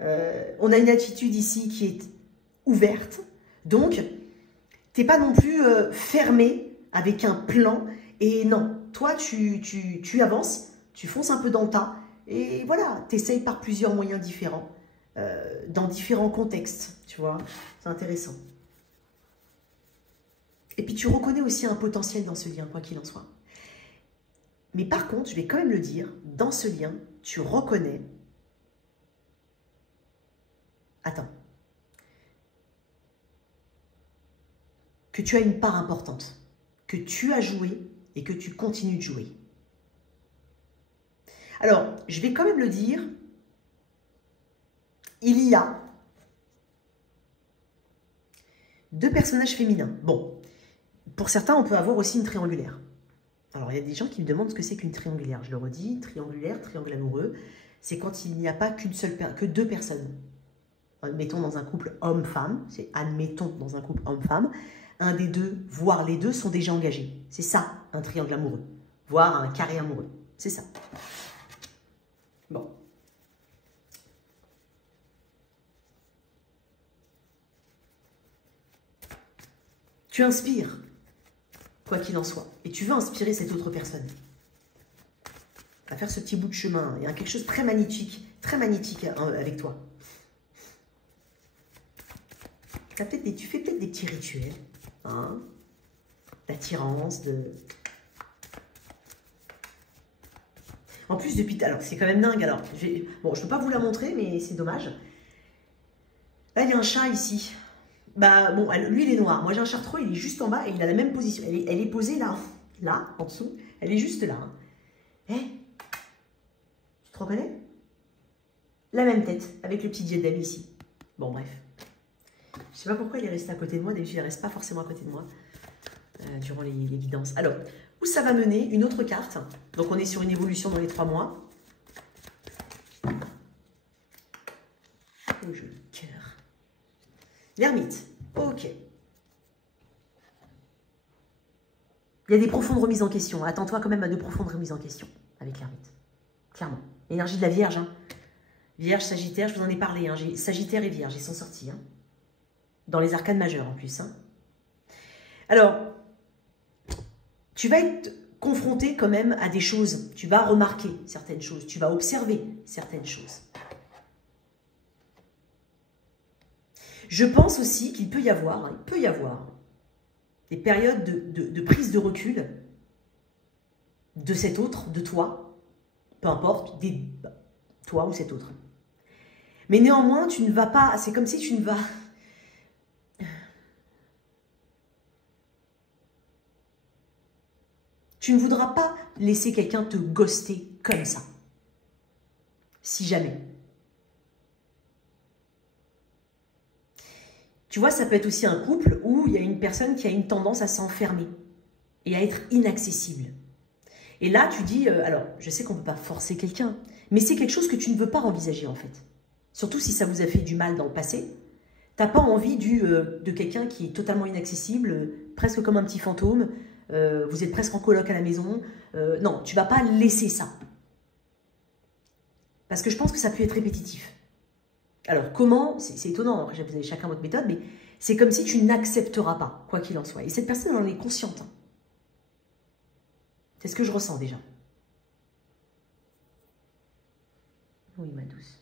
On a une attitude ici qui est ouverte. Donc, tu n'es pas non plus fermé avec un plan. Et non, toi, tu avances, tu fonces un peu dans le tas. Et voilà, tu essayes par plusieurs moyens différents. Dans différents contextes, tu vois, c'est intéressant. Et puis tu reconnais aussi un potentiel dans ce lien, quoi qu'il en soit. Mais par contre, je vais quand même le dire, dans ce lien, tu reconnais attends, que tu as une part importante, que tu as joué et que tu continues de jouer. Alors, je vais quand même le dire, il y a 2 personnages féminins. Bon, pour certains, on peut avoir aussi une triangulaire. Alors, il y a des gens qui me demandent ce que c'est qu'une triangulaire. Je le redis, triangulaire, triangle amoureux, c'est quand il n'y a pas que 2 personnes. Admettons dans un couple homme-femme, c'est admettons dans un couple homme-femme, un des deux, voire les deux, sont déjà engagés. C'est ça, un triangle amoureux, voire un carré amoureux. C'est ça. Bon. Tu inspires, quoi qu'il en soit, et tu veux inspirer cette autre personne à faire ce petit bout de chemin. Il y a quelque chose de très magnétique avec toi. Tu fais peut-être des petits rituels, hein, d'attirance, de... En plus, depuis... Alors, c'est quand même dingue. Alors, bon, je ne peux pas vous la montrer, mais c'est dommage. Là, il y a un chat ici. Bah, bon, lui, il est noir. Moi, j'ai un chartreux, il est juste en bas et il a la même position. Elle est posée là, en dessous. Elle est juste là. Hein. Tu te reconnais? La même tête, avec le petit diadème ici. Bon, bref. Je sais pas pourquoi il est resté à côté de moi. D'habitude, il ne reste pas forcément à côté de moi durant les guidances. Alors, où ça va mener? Une autre carte. Donc, on est sur une évolution dans les 3 mois. Oh, joli cœur. L'ermite. Ok. Il y a des profondes remises en question. Attends-toi quand même à de profondes remises en question avec l'ermite. Clairement. L'énergie de la Vierge. Hein. Vierge, Sagittaire, je vous en ai parlé. Hein. Sagittaire et Vierge, ils sont sortis. Hein. Dans les arcanes majeures en plus. Hein. Alors, tu vas être confronté quand même à des choses. Tu vas remarquer certaines choses. Tu vas observer certaines choses. Je pense aussi qu'il peut y avoir des périodes de prise de recul de cet autre, de toi, peu importe, toi ou cet autre. Mais néanmoins, tu ne vas pas, c'est comme si tu ne vas... Tu ne voudras pas laisser quelqu'un te ghoster comme ça. Si jamais. Tu vois, ça peut être aussi un couple où il y a une personne qui a une tendance à s'enfermer et à être inaccessible. Et là, tu dis, alors, je sais qu'on ne peut pas forcer quelqu'un, mais c'est quelque chose que tu ne veux pas envisager en fait. Surtout si ça vous a fait du mal dans le passé. Tu n'as pas envie de quelqu'un qui est totalement inaccessible, presque comme un petit fantôme, vous êtes presque en coloc à la maison. Non, tu ne vas pas laisser ça. Parce que je pense que ça peut être répétitif. Alors, comment? C'est étonnant, après vous avez chacun votre méthode, mais c'est comme si tu n'accepteras pas, quoi qu'il en soit. Et cette personne, elle en est consciente. Hein. C'est ce que je ressens déjà. Oui, ma douce.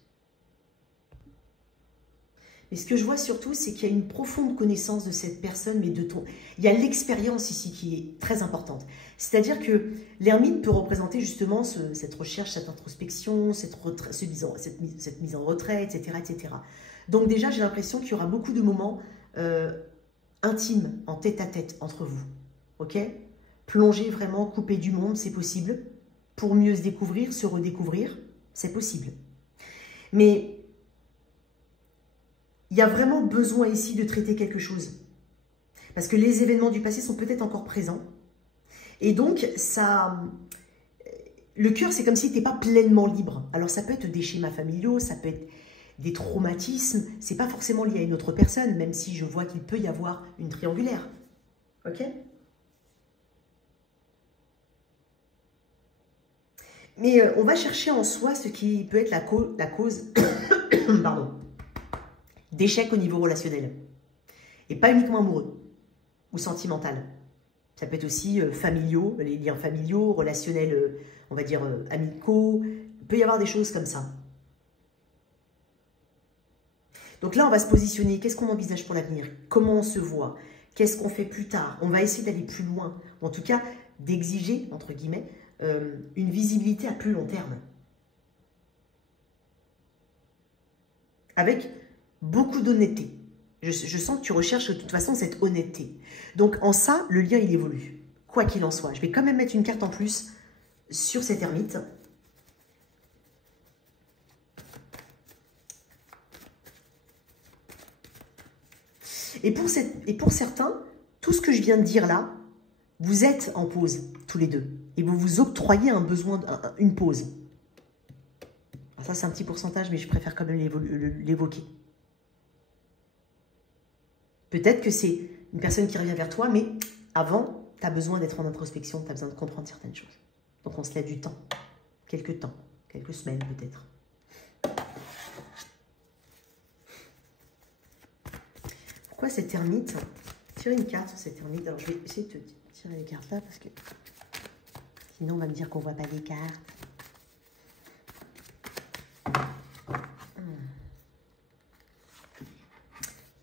Mais ce que je vois surtout, c'est qu'il y a une profonde connaissance de cette personne, mais de ton... Il y a l'expérience ici qui est très importante. C'est-à-dire que l'ermite peut représenter justement cette recherche, cette introspection, cette mise en retrait, etc., etc. Donc déjà, j'ai l'impression qu'il y aura beaucoup de moments intimes, en tête-à-tête entre vous. Ok? Plonger vraiment, couper du monde, c'est possible. Pour mieux se découvrir, se redécouvrir, c'est possible. Mais... il y a vraiment besoin ici de traiter quelque chose. Parce que les événements du passé sont peut-être encore présents. Et donc, ça, le cœur, c'est comme si tu n'étais pas pleinement libre. Alors, ça peut être des schémas familiaux, ça peut être des traumatismes. Ce n'est pas forcément lié à une autre personne, même si je vois qu'il peut y avoir une triangulaire. Ok? Mais on va chercher en soi ce qui peut être la cause pardon, d'échec au niveau relationnel. Et pas uniquement amoureux ou sentimental. Ça peut être aussi familiaux, les liens familiaux, relationnels, on va dire amicaux. Il peut y avoir des choses comme ça. Donc là, on va se positionner. Qu'est-ce qu'on envisage pour l'avenir? Comment on se voit? Qu'est-ce qu'on fait plus tard? On va essayer d'aller plus loin. Ou en tout cas, d'exiger, entre guillemets, une visibilité à plus long terme. Avec beaucoup d'honnêteté. Je sens que tu recherches de toute façon cette honnêteté. Donc en ça, le lien, il évolue. Quoi qu'il en soit. Je vais quand même mettre une carte en plus sur cet ermite. Et pour certains, tout ce que je viens de dire là, vous êtes en pause, tous les deux. Et vous vous octroyez un besoin, une pause. Alors ça, c'est un petit pourcentage, mais je préfère quand même l'évoquer. Peut-être que c'est une personne qui revient vers toi, mais avant, tu as besoin d'être en introspection, tu as besoin de comprendre certaines choses. Donc on se laisse du temps, quelques semaines peut-être. Pourquoi cette ermite? Tirer une carte sur cette ermite. Alors je vais essayer de te tirer les cartes là, parce que sinon on va me dire qu'on ne voit pas les cartes.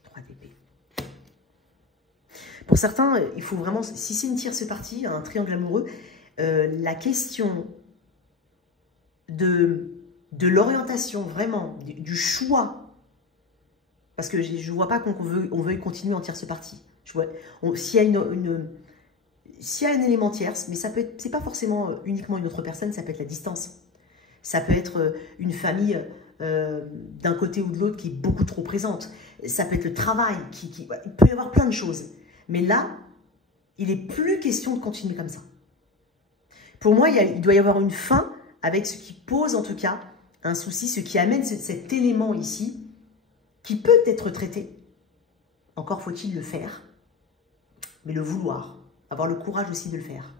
3 d'épée. Pour certains, il faut vraiment, si c'est une tierce partie, un triangle amoureux, la question de l'orientation, vraiment, du choix, parce que je ne vois pas qu'on veuille continuer en tierce partie. S'il y a un élément tierce, mais ça peut être, c'est pas forcément uniquement une autre personne, ça peut être la distance. Ça peut être une famille d'un côté ou de l'autre qui est beaucoup trop présente. Ça peut être le travail, il peut y avoir plein de choses. Mais là, il n'est plus question de continuer comme ça. Pour moi, il doit y avoir une fin avec ce qui pose en tout cas un souci, ce qui amène cet élément ici qui peut être traité. Encore faut-il le faire, mais le vouloir, avoir le courage aussi de le faire.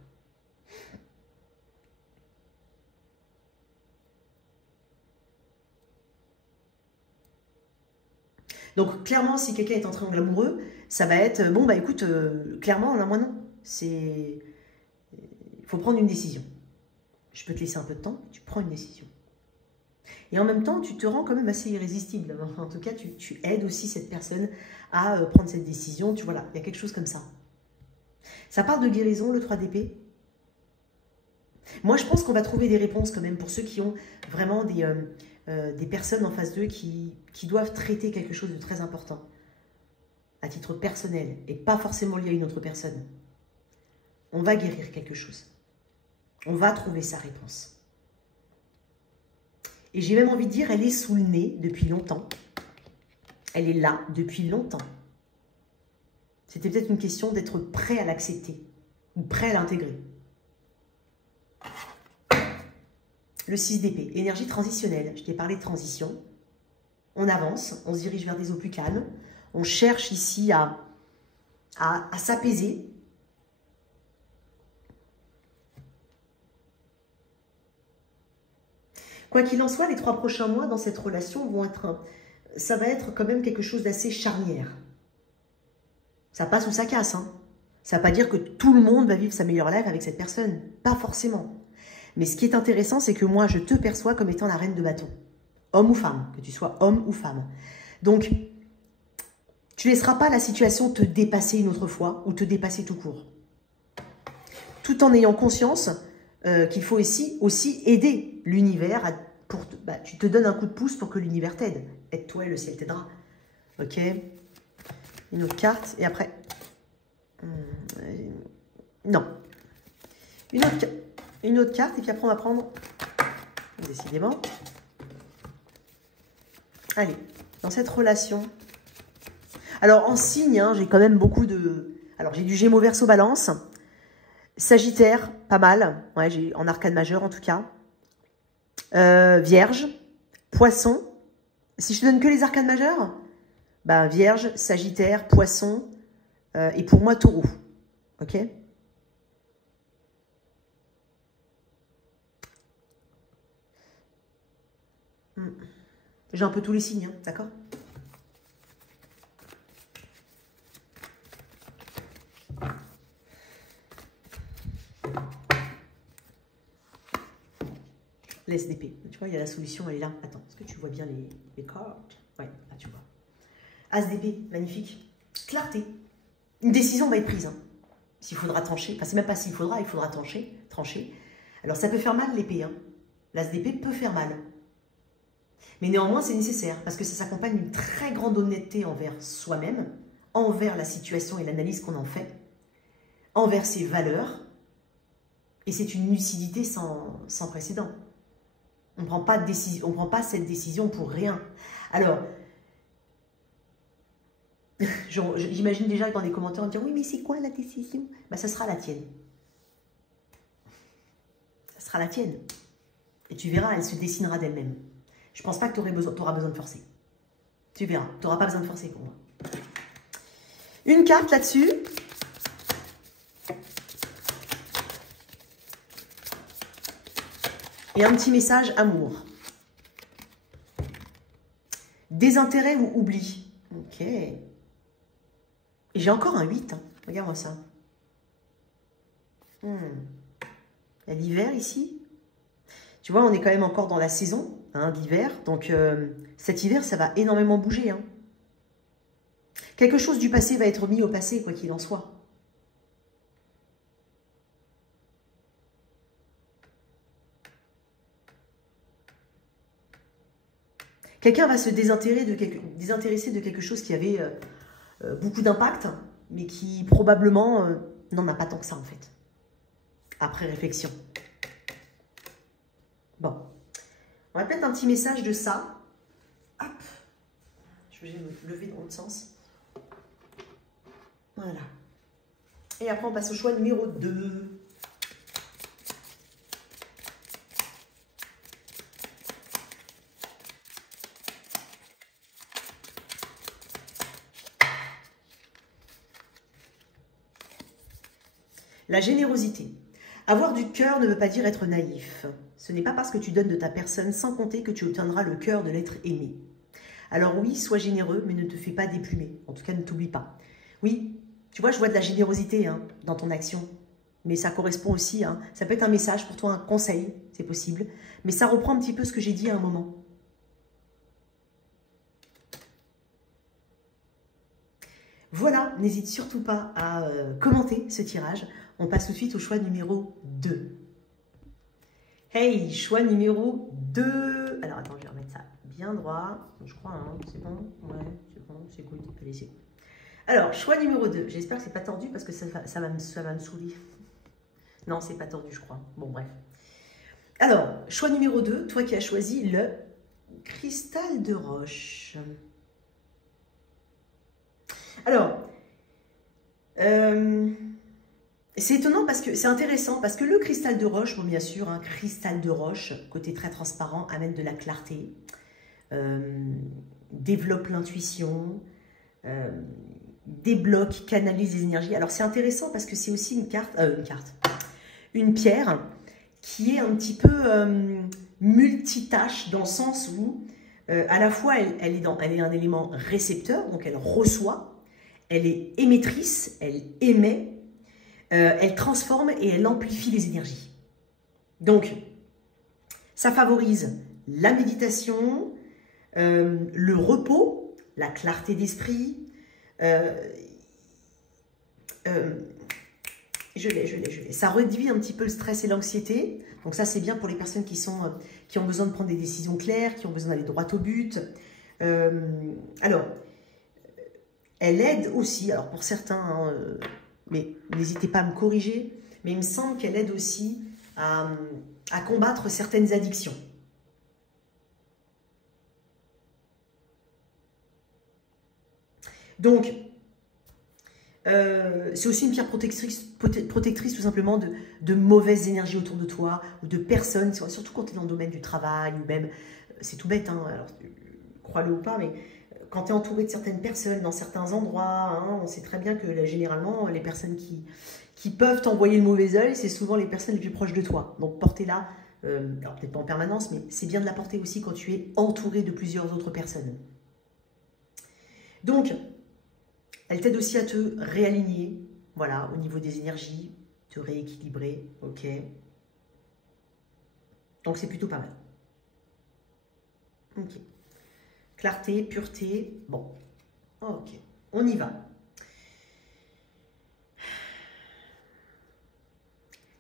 Donc, clairement, si quelqu'un est en triangle amoureux, ça va être, bon, bah écoute, clairement, là, moi non. Il faut prendre une décision. Je peux te laisser un peu de temps, tu prends une décision. Et en même temps, tu te rends quand même assez irrésistible. En tout cas, tu aides aussi cette personne à prendre cette décision. Voilà, il y a quelque chose comme ça. Ça parle de guérison, le 3 d'épée. Moi, je pense qu'on va trouver des réponses quand même pour ceux qui ont vraiment des personnes en face d'eux qui doivent traiter quelque chose de très important à titre personnel et pas forcément lié à une autre personne. On va guérir quelque chose. On va trouver sa réponse. Et j'ai même envie de dire, elle est sous le nez depuis longtemps. Elle est là depuis longtemps. C'était peut-être une question d'être prêt à l'accepter ou prêt à l'intégrer. Le 6 d'épée, énergie transitionnelle. Je t'ai parlé de transition. On avance, on se dirige vers des eaux plus calmes. On cherche ici à s'apaiser. Quoi qu'il en soit, les 3 prochains mois dans cette relation ça va être quand même quelque chose d'assez charnière. Ça passe ou ça casse. Hein. Ça ne veut pas dire que tout le monde va vivre sa meilleure life avec cette personne. Pas forcément. Mais ce qui est intéressant, c'est que moi, je te perçois comme étant la reine de bâton. Homme ou femme, que tu sois homme ou femme. Donc, tu ne laisseras pas la situation te dépasser une autre fois ou te dépasser tout court. Tout en ayant conscience qu'il faut aussi aider l'univers. Tu te donnes un coup de pouce pour que l'univers t'aide. Aide-toi et le ciel t'aidera. Ok. Une autre carte. Et après... non. Une autre carte. Et puis après, on va prendre... Décidément. Allez. Dans cette relation... Alors, en signe, hein, j'ai quand même beaucoup de... Alors, j'ai du Gémeaux, Verseau, Balance. Sagittaire, pas mal. Ouais, en arcane majeur, en tout cas. Vierge, Poisson. Si je te donne que les arcanes majeurs, ben, Vierge, Sagittaire, Poisson et pour moi, Taureau. Ok? J'ai un peu tous les signes, hein, d'accord? L'SDP. Tu vois, il y a la solution, elle est là. Attends, est-ce que tu vois bien les cartes? Ouais, là, tu vois. As d'épée, magnifique. Clarté. Une décision va être prise. Hein. S'il faudra trancher. Enfin, c'est même pas s'il faudra, il faudra trancher. Alors, ça peut faire mal, l'épée. Hein. L'As d'épée peut faire mal. Mais néanmoins, c'est nécessaire parce que ça s'accompagne d'une très grande honnêteté envers soi-même, envers la situation et l'analyse qu'on en fait, envers ses valeurs. Et c'est une lucidité sans précédent. On ne prend pas cette décision pour rien. Alors, j'imagine déjà que dans les commentaires, on va dire « Oui, mais c'est quoi la décision ?» Ben, ça sera la tienne. Ça sera la tienne. Et tu verras, elle se dessinera d'elle-même. Je ne pense pas que tu auras besoin de forcer. Tu verras, tu n'auras pas besoin de forcer pour moi. Une carte là-dessus. Et un petit message amour. Désintérêt ou oubli. Ok. Et j'ai encore un 8. Hein. Regarde-moi ça. Il y a l'hiver ici. Tu vois, on est quand même encore dans la saison hein, d'hiver. Donc, cet hiver, ça va énormément bouger. Hein. Quelque chose du passé va être mis au passé, quoi qu'il en soit. Quelqu'un va se désintéresser de quelque chose qui avait beaucoup d'impact, mais qui probablement n'en a pas tant que ça, en fait. Après réflexion. Bon. On va mettre un petit message de ça. Hop. Je vais me lever dans l'autre sens. Voilà. Et après, on passe au choix numéro 2. La générosité. Avoir du cœur ne veut pas dire être naïf. Ce n'est pas parce que tu donnes de ta personne sans compter que tu obtiendras le cœur de l'être aimé. Alors oui, sois généreux, mais ne te fais pas déplumer. En tout cas, ne t'oublie pas. Oui, tu vois, je vois de la générosité hein, dans ton action. Mais ça correspond aussi, hein, ça peut être un message pour toi, un conseil, c'est possible. Mais ça reprend un petit peu ce que j'ai dit à un moment. Voilà, n'hésite surtout pas à commenter ce tirage. On passe tout de suite au choix numéro 2. Hey, choix numéro 2. Alors, attends, je vais remettre ça bien droit. Je crois, hein, c'est bon. Ouais, c'est bon, c'est cool. Allez, c'est cool. Alors, choix numéro 2. J'espère que c'est pas tordu parce que ça va me saouler. Non, c'est pas tordu, je crois. Bon, bref. Alors, choix numéro 2. Toi qui as choisi le cristal de roche. Alors, c'est étonnant parce que c'est intéressant parce que le cristal de roche, bon bien sûr, un cristal de roche, côté très transparent, amène de la clarté, développe l'intuition, débloque, canalise les énergies. Alors c'est intéressant parce que c'est aussi une pierre qui est un petit peu multitâche dans le sens où à la fois elle est un élément récepteur, donc elle reçoit, elle est émettrice, elle émet, elle transforme et elle amplifie les énergies. Donc, ça favorise la méditation, le repos, la clarté d'esprit. Je l'ai. Ça réduit un petit peu le stress et l'anxiété. Donc ça, c'est bien pour les personnes qui ont besoin de prendre des décisions claires, qui ont besoin d'aller droit au but. Alors, elle aide aussi, alors pour certains, hein, mais n'hésitez pas à me corriger, mais il me semble qu'elle aide aussi à combattre certaines addictions. Donc, c'est aussi une pierre protectrice tout simplement de mauvaises énergies autour de toi, ou de personnes, surtout quand tu es dans le domaine du travail, ou même, c'est tout bête, hein, alors, crois-le ou pas, mais quand tu es entouré de certaines personnes dans certains endroits, hein, on sait très bien que généralement, les personnes qui peuvent t'envoyer le mauvais œil, c'est souvent les personnes les plus proches de toi. Donc portez-la, alors peut-être pas en permanence, mais c'est bien de la porter aussi quand tu es entouré de plusieurs autres personnes. Donc, elle t'aide aussi à te réaligner, voilà, au niveau des énergies, te rééquilibrer, ok. Donc c'est plutôt pas mal. Ok. Clarté, pureté, bon, ok, on y va.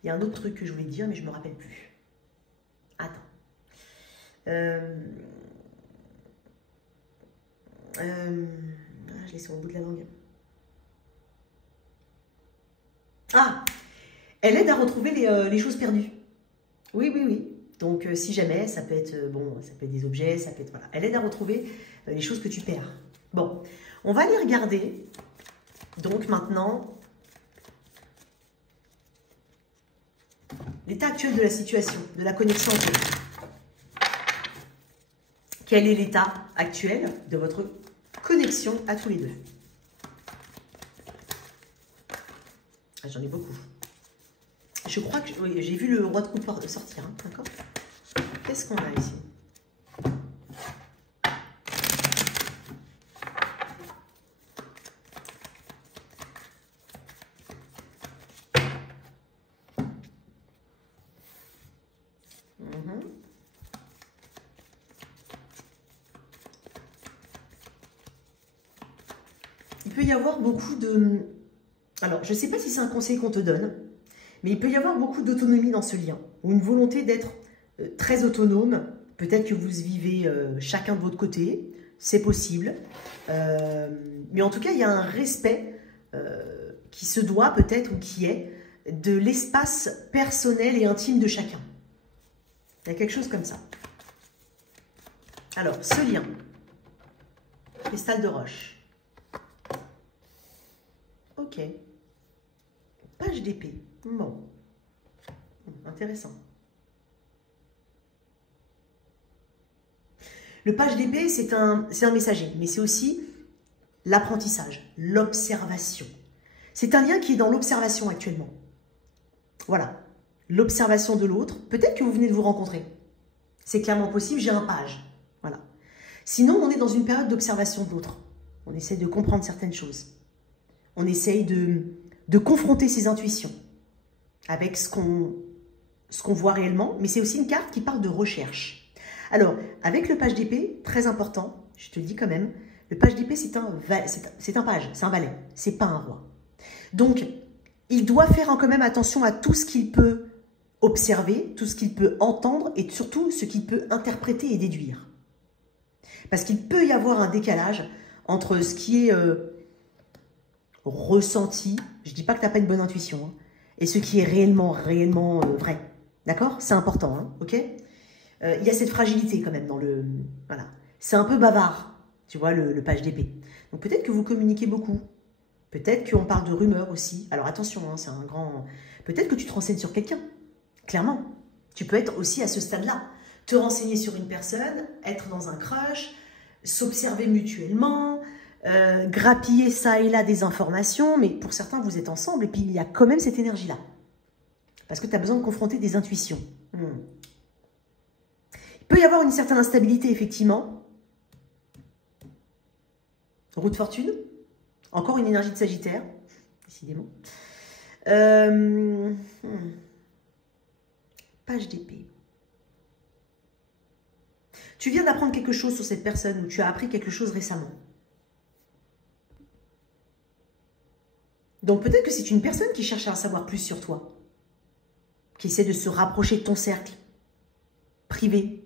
Il y a un autre truc que je voulais dire, mais je ne me rappelle plus. Attends. Je l'ai sur le bout de la langue. Ah, elle aide à retrouver les choses perdues. Oui, oui, oui. Donc, si jamais, ça peut être, bon, ça peut être des objets, ça peut être, voilà. Elle aide à retrouver les choses que tu perds. Bon, on va aller regarder. Donc, maintenant, l'état actuel de la situation, de la connexion entre vous. Quel est l'état actuel de votre connexion à tous les deux? J'en ai beaucoup. Je crois que oui, j'ai vu le roi de coupe sortir. Hein, d'accord. Qu'est-ce qu'on a ici? Il peut y avoir beaucoup de... Alors, je ne sais pas si c'est un conseil qu'on te donne, mais il peut y avoir beaucoup d'autonomie dans ce lien, ou une volonté d'être très autonome. Peut-être que vous vivez chacun de votre côté, c'est possible. Mais en tout cas, il y a un respect qui se doit peut-être, ou qui est, de l'espace personnel et intime de chacun. Il y a quelque chose comme ça. Alors, ce lien, cristal de roche. Ok. Page d'épée. Bon. Intéressant. Le page d'épée, c'est un messager, mais c'est aussi l'apprentissage, l'observation. C'est un lien qui est dans l'observation actuellement. Voilà. L'observation de l'autre. Peut-être que vous venez de vous rencontrer. C'est clairement possible, j'ai un page. Voilà. Sinon, on est dans une période d'observation de l'autre. On essaie de comprendre certaines choses. On essaye de confronter ses intuitions avec ce qu'on voit réellement, mais c'est aussi une carte qui parle de recherche. Alors, avec le page d'épée, très important, je te le dis quand même, le page d'épée, c'est un page, c'est un valet, c'est pas un roi. Donc, il doit faire quand même attention à tout ce qu'il peut observer, tout ce qu'il peut entendre et surtout ce qu'il peut interpréter et déduire. Parce qu'il peut y avoir un décalage entre ce qui est ressenti, je ne dis pas que tu n'as pas une bonne intuition, hein, et ce qui est réellement vrai. D'accord? C'est important, hein, ok? Il y a cette fragilité quand même dans le... Voilà. C'est un peu bavard, tu vois, le page d'épée. Donc peut-être que vous communiquez beaucoup. Peut-être qu'on parle de rumeurs aussi. Alors attention, hein, c'est un grand... Peut-être que tu te renseignes sur quelqu'un, clairement. Tu peux être aussi à ce stade-là. Te renseigner sur une personne, être dans un crush, s'observer mutuellement, grappiller ça et là des informations, mais pour certains, vous êtes ensemble et puis il y a quand même cette énergie-là. Parce que tu as besoin de confronter des intuitions. Il peut y avoir une certaine instabilité, effectivement. Roue de fortune. Encore une énergie de Sagittaire, décidément. Page d'épée. Tu viens d'apprendre quelque chose sur cette personne ou tu as appris quelque chose récemment. Donc peut-être que c'est une personne qui cherche à en savoir plus sur toi, qui essaie de se rapprocher de ton cercle privé,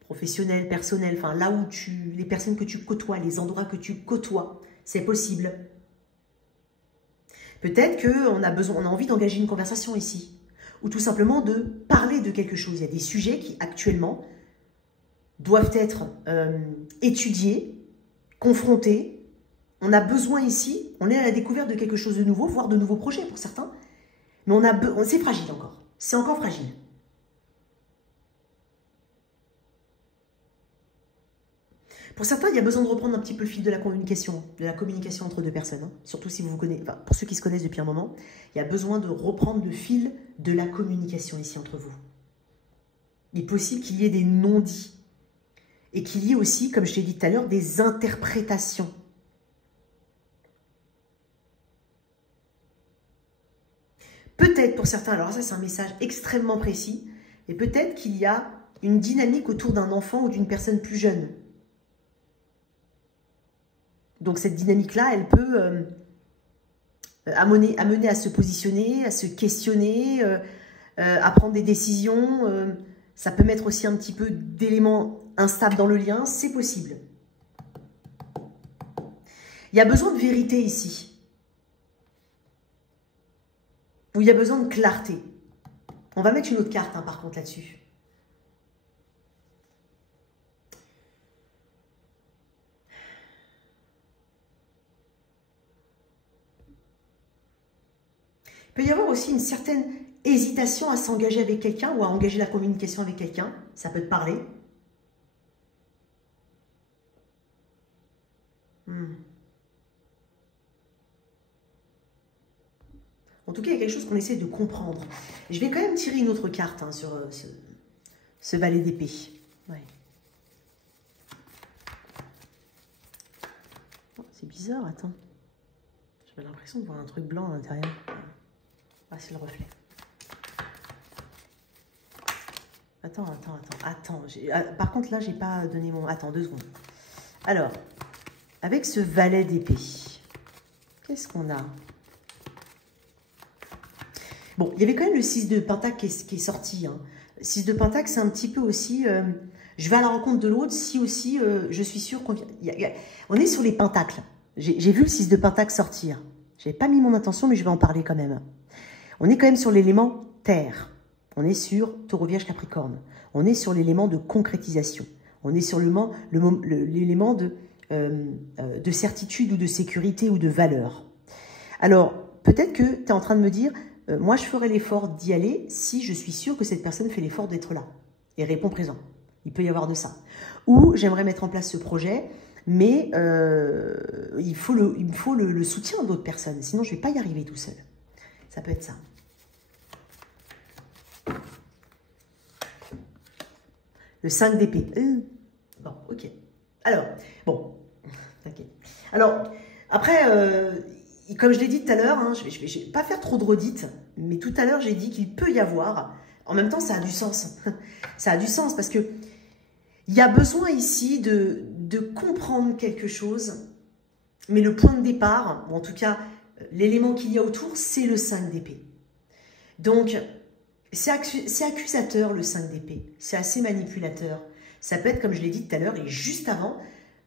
professionnel, personnel, enfin là où les personnes que tu côtoies, les endroits que tu côtoies, c'est possible. Peut-être qu'on a envie d'engager une conversation ici, ou tout simplement de parler de quelque chose. Il y a des sujets qui actuellement doivent être étudiés, confrontés. On a besoin ici, on est à la découverte de quelque chose de nouveau, voire de nouveaux projets pour certains. Mais c'est fragile encore. C'est encore fragile. Pour certains, il y a besoin de reprendre un petit peu le fil de la communication entre deux personnes. Hein. Surtout si vous vous connaissez, enfin, pour ceux qui se connaissent depuis un moment, il y a besoin de reprendre le fil de la communication ici entre vous. Il est possible qu'il y ait des non-dits. Et qu'il y ait aussi, comme je t'ai dit tout à l'heure, des interprétations. Peut-être pour certains, alors ça c'est un message extrêmement précis, et peut-être qu'il y a une dynamique autour d'un enfant ou d'une personne plus jeune. Donc cette dynamique-là, elle peut amener à se positionner, à se questionner, à prendre des décisions. Ça peut mettre aussi un petit peu d'éléments instables dans le lien, c'est possible. Il y a besoin de vérité ici. Ou il y a besoin de clarté. On va mettre une autre carte, hein, par contre, là-dessus. Il peut y avoir aussi une certaine hésitation à s'engager avec quelqu'un ou à engager la communication avec quelqu'un. Ça peut te parler. En tout cas, il y a quelque chose qu'on essaie de comprendre. Je vais quand même tirer une autre carte, hein, sur ce valet d'épée. Ouais. Oh, c'est bizarre, attends. J'ai l'impression de voir un truc blanc à l'intérieur. Ah, c'est le reflet. Attends. Par contre, là, j'ai pas donné mon... Attends, 2 secondes. Alors, avec ce valet d'épée, qu'est-ce qu'on a? Bon, il y avait quand même le 6 de Pentacle qui est sorti. Hein. 6 de Pentacle, c'est un petit peu aussi... je vais à la rencontre de l'autre si aussi je suis sûre qu'on vient... On est sur les pentacles. J'ai vu le 6 de Pentacle sortir. Je n'avais pas mis mon intention, mais je vais en parler quand même. On est quand même sur l'élément terre. On est sur Taureau, Vierge, Capricorne. On est sur l'élément de concrétisation. On est sur l'élément de certitude ou de sécurité ou de valeur. Alors, peut-être que tu es en train de me dire, moi je ferai l'effort d'y aller si je suis sûre que cette personne fait l'effort d'être là et répond présent. Il peut y avoir de ça. Ou j'aimerais mettre en place ce projet, mais il me faut le soutien d'autres personnes, sinon je ne vais pas y arriver tout seul. Ça peut être ça. Le 5 d'épée. Bon, ok. Alors, bon, t'inquiète. Alors, après, comme je l'ai dit tout à l'heure, hein, je vais pas faire trop de redites, mais tout à l'heure, j'ai dit qu'il peut y avoir, en même temps, ça a du sens. Ça a du sens parce que il y a besoin ici de comprendre quelque chose, mais le point de départ, ou en tout cas, l'élément qu'il y a autour, c'est le 5 d'épée. Donc, c'est accusateur le 5 d'épée, c'est assez manipulateur. Ça peut être, comme je l'ai dit tout à l'heure, et juste avant,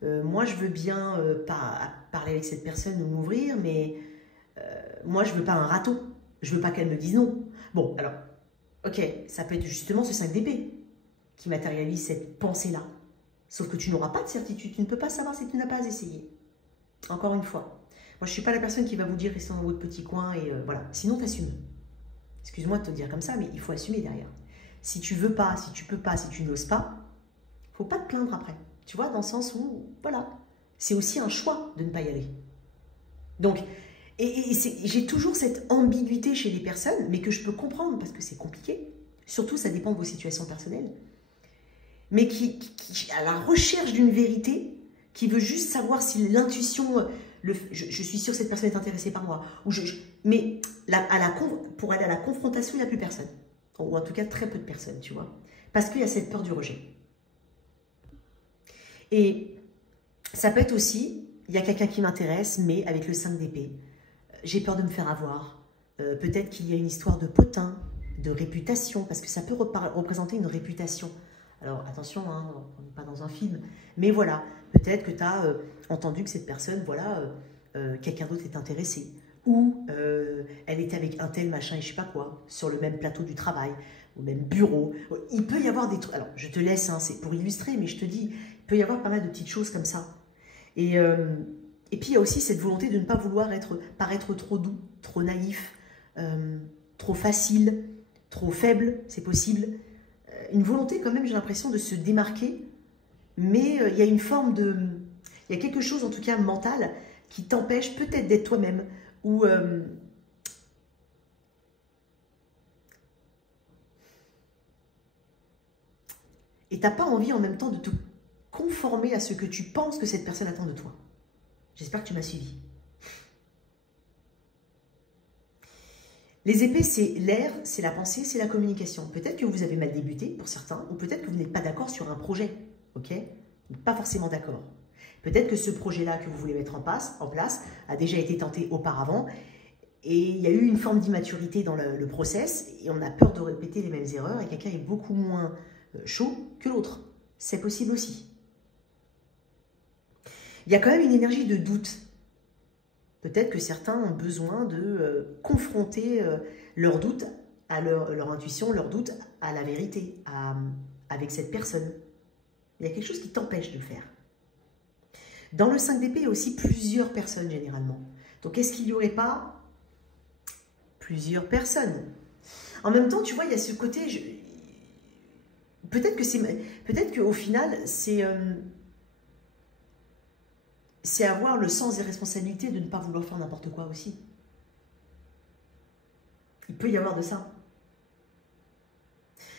moi je veux bien parler avec cette personne ou m'ouvrir, mais moi je veux pas un râteau, je veux pas qu'elle me dise non. Bon, alors, ok, ça peut être justement ce 5 d'épée qui matérialise cette pensée-là. Sauf que tu n'auras pas de certitude, tu ne peux pas savoir si tu n'as pas essayé. Encore une fois, moi je ne suis pas la personne qui va vous dire restez dans votre petit coin et voilà, sinon tu assumes. Excuse-moi de te dire comme ça, mais il faut assumer derrière. Si tu veux pas, si tu peux pas, si tu n'oses pas, faut pas te plaindre après. Tu vois, dans le sens où, voilà, c'est aussi un choix de ne pas y aller. Donc, j'ai toujours cette ambiguïté chez les personnes, mais que je peux comprendre parce que c'est compliqué. Surtout, ça dépend de vos situations personnelles. Mais qui à la recherche d'une vérité, qui veut juste savoir si l'intuition... je suis sûre que cette personne est intéressée par moi. Mais pour aller à la confrontation, il n'y a plus personne. Ou en tout cas, très peu de personnes, tu vois. Parce qu'il y a cette peur du rejet. Et ça peut être aussi, il y a quelqu'un qui m'intéresse, mais avec le 5 d'épée, j'ai peur de me faire avoir. Peut-être qu'il y a une histoire de potin, de réputation, parce que ça peut représenter une réputation. Alors attention, hein, on n'est pas dans un film, mais voilà, peut-être que tu as entendu que cette personne, voilà, quelqu'un d'autre est intéressé, ou elle était avec un tel machin et je sais pas quoi, sur le même plateau du travail, au même bureau. Il peut y avoir des trucs, alors je te laisse, hein, c'est pour illustrer, mais je te dis, il peut y avoir pas mal de petites choses comme ça. Et puis il y a aussi cette volonté de ne pas vouloir paraître trop doux, trop naïf, trop facile, trop faible, c'est possible. Une volonté quand même, j'ai l'impression, de se démarquer, mais il y a une forme de... Il y a quelque chose, en tout cas mental, qui t'empêche peut-être d'être toi-même, ou... et t'as pas envie en même temps de te conformer à ce que tu penses que cette personne attend de toi. J'espère que tu m'as suivi. Les épées, c'est l'air, c'est la pensée, c'est la communication. Peut-être que vous avez mal débuté pour certains, ou peut-être que vous n'êtes pas d'accord sur un projet, ok? Pas forcément d'accord. Peut-être que ce projet-là que vous voulez mettre en place a déjà été tenté auparavant, et il y a eu une forme d'immaturité dans le process, et on a peur de répéter les mêmes erreurs, et quelqu'un est beaucoup moins chaud que l'autre. C'est possible aussi. Il y a quand même une énergie de doute. Peut-être que certains ont besoin de confronter leurs doutes à leur intuition, leurs doutes à la vérité, avec cette personne. Il y a quelque chose qui t'empêche de le faire. Dans le 5 d'épée, il y a aussi plusieurs personnes généralement. Donc, est-ce qu'il n'y aurait pas plusieurs personnes? En même temps, tu vois, il y a ce côté... Peut-être qu'au final, c'est avoir le sens des responsabilités de ne pas vouloir faire n'importe quoi aussi. Il peut y avoir de ça.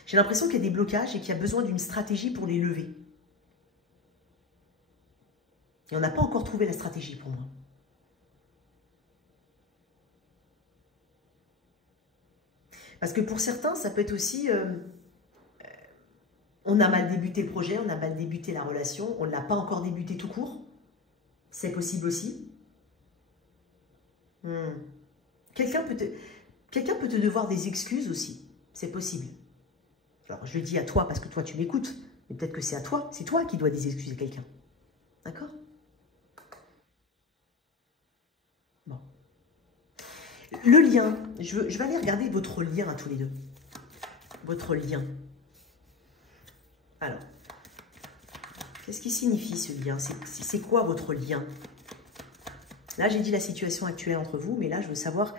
J'ai l'impression qu'il y a des blocages et qu'il y a besoin d'une stratégie pour les lever. Et on n'a pas encore trouvé la stratégie pour moi. Parce que pour certains, ça peut être aussi... on a mal débuté le projet, on a mal débuté la relation, on ne l'a pas encore débuté tout court. C'est possible aussi. Quelqu'un peut te devoir des excuses aussi. C'est possible. Alors, je le dis à toi parce que toi, tu m'écoutes. Mais peut-être que c'est à toi. C'est toi qui dois des excuses à quelqu'un. D'accord? Bon. Le lien. Je vais aller regarder votre lien à tous les deux. Votre lien. Alors. Qu'est-ce qui signifie ce lien? C'est quoi votre lien? Là, j'ai dit la situation actuelle entre vous, mais là, je veux savoir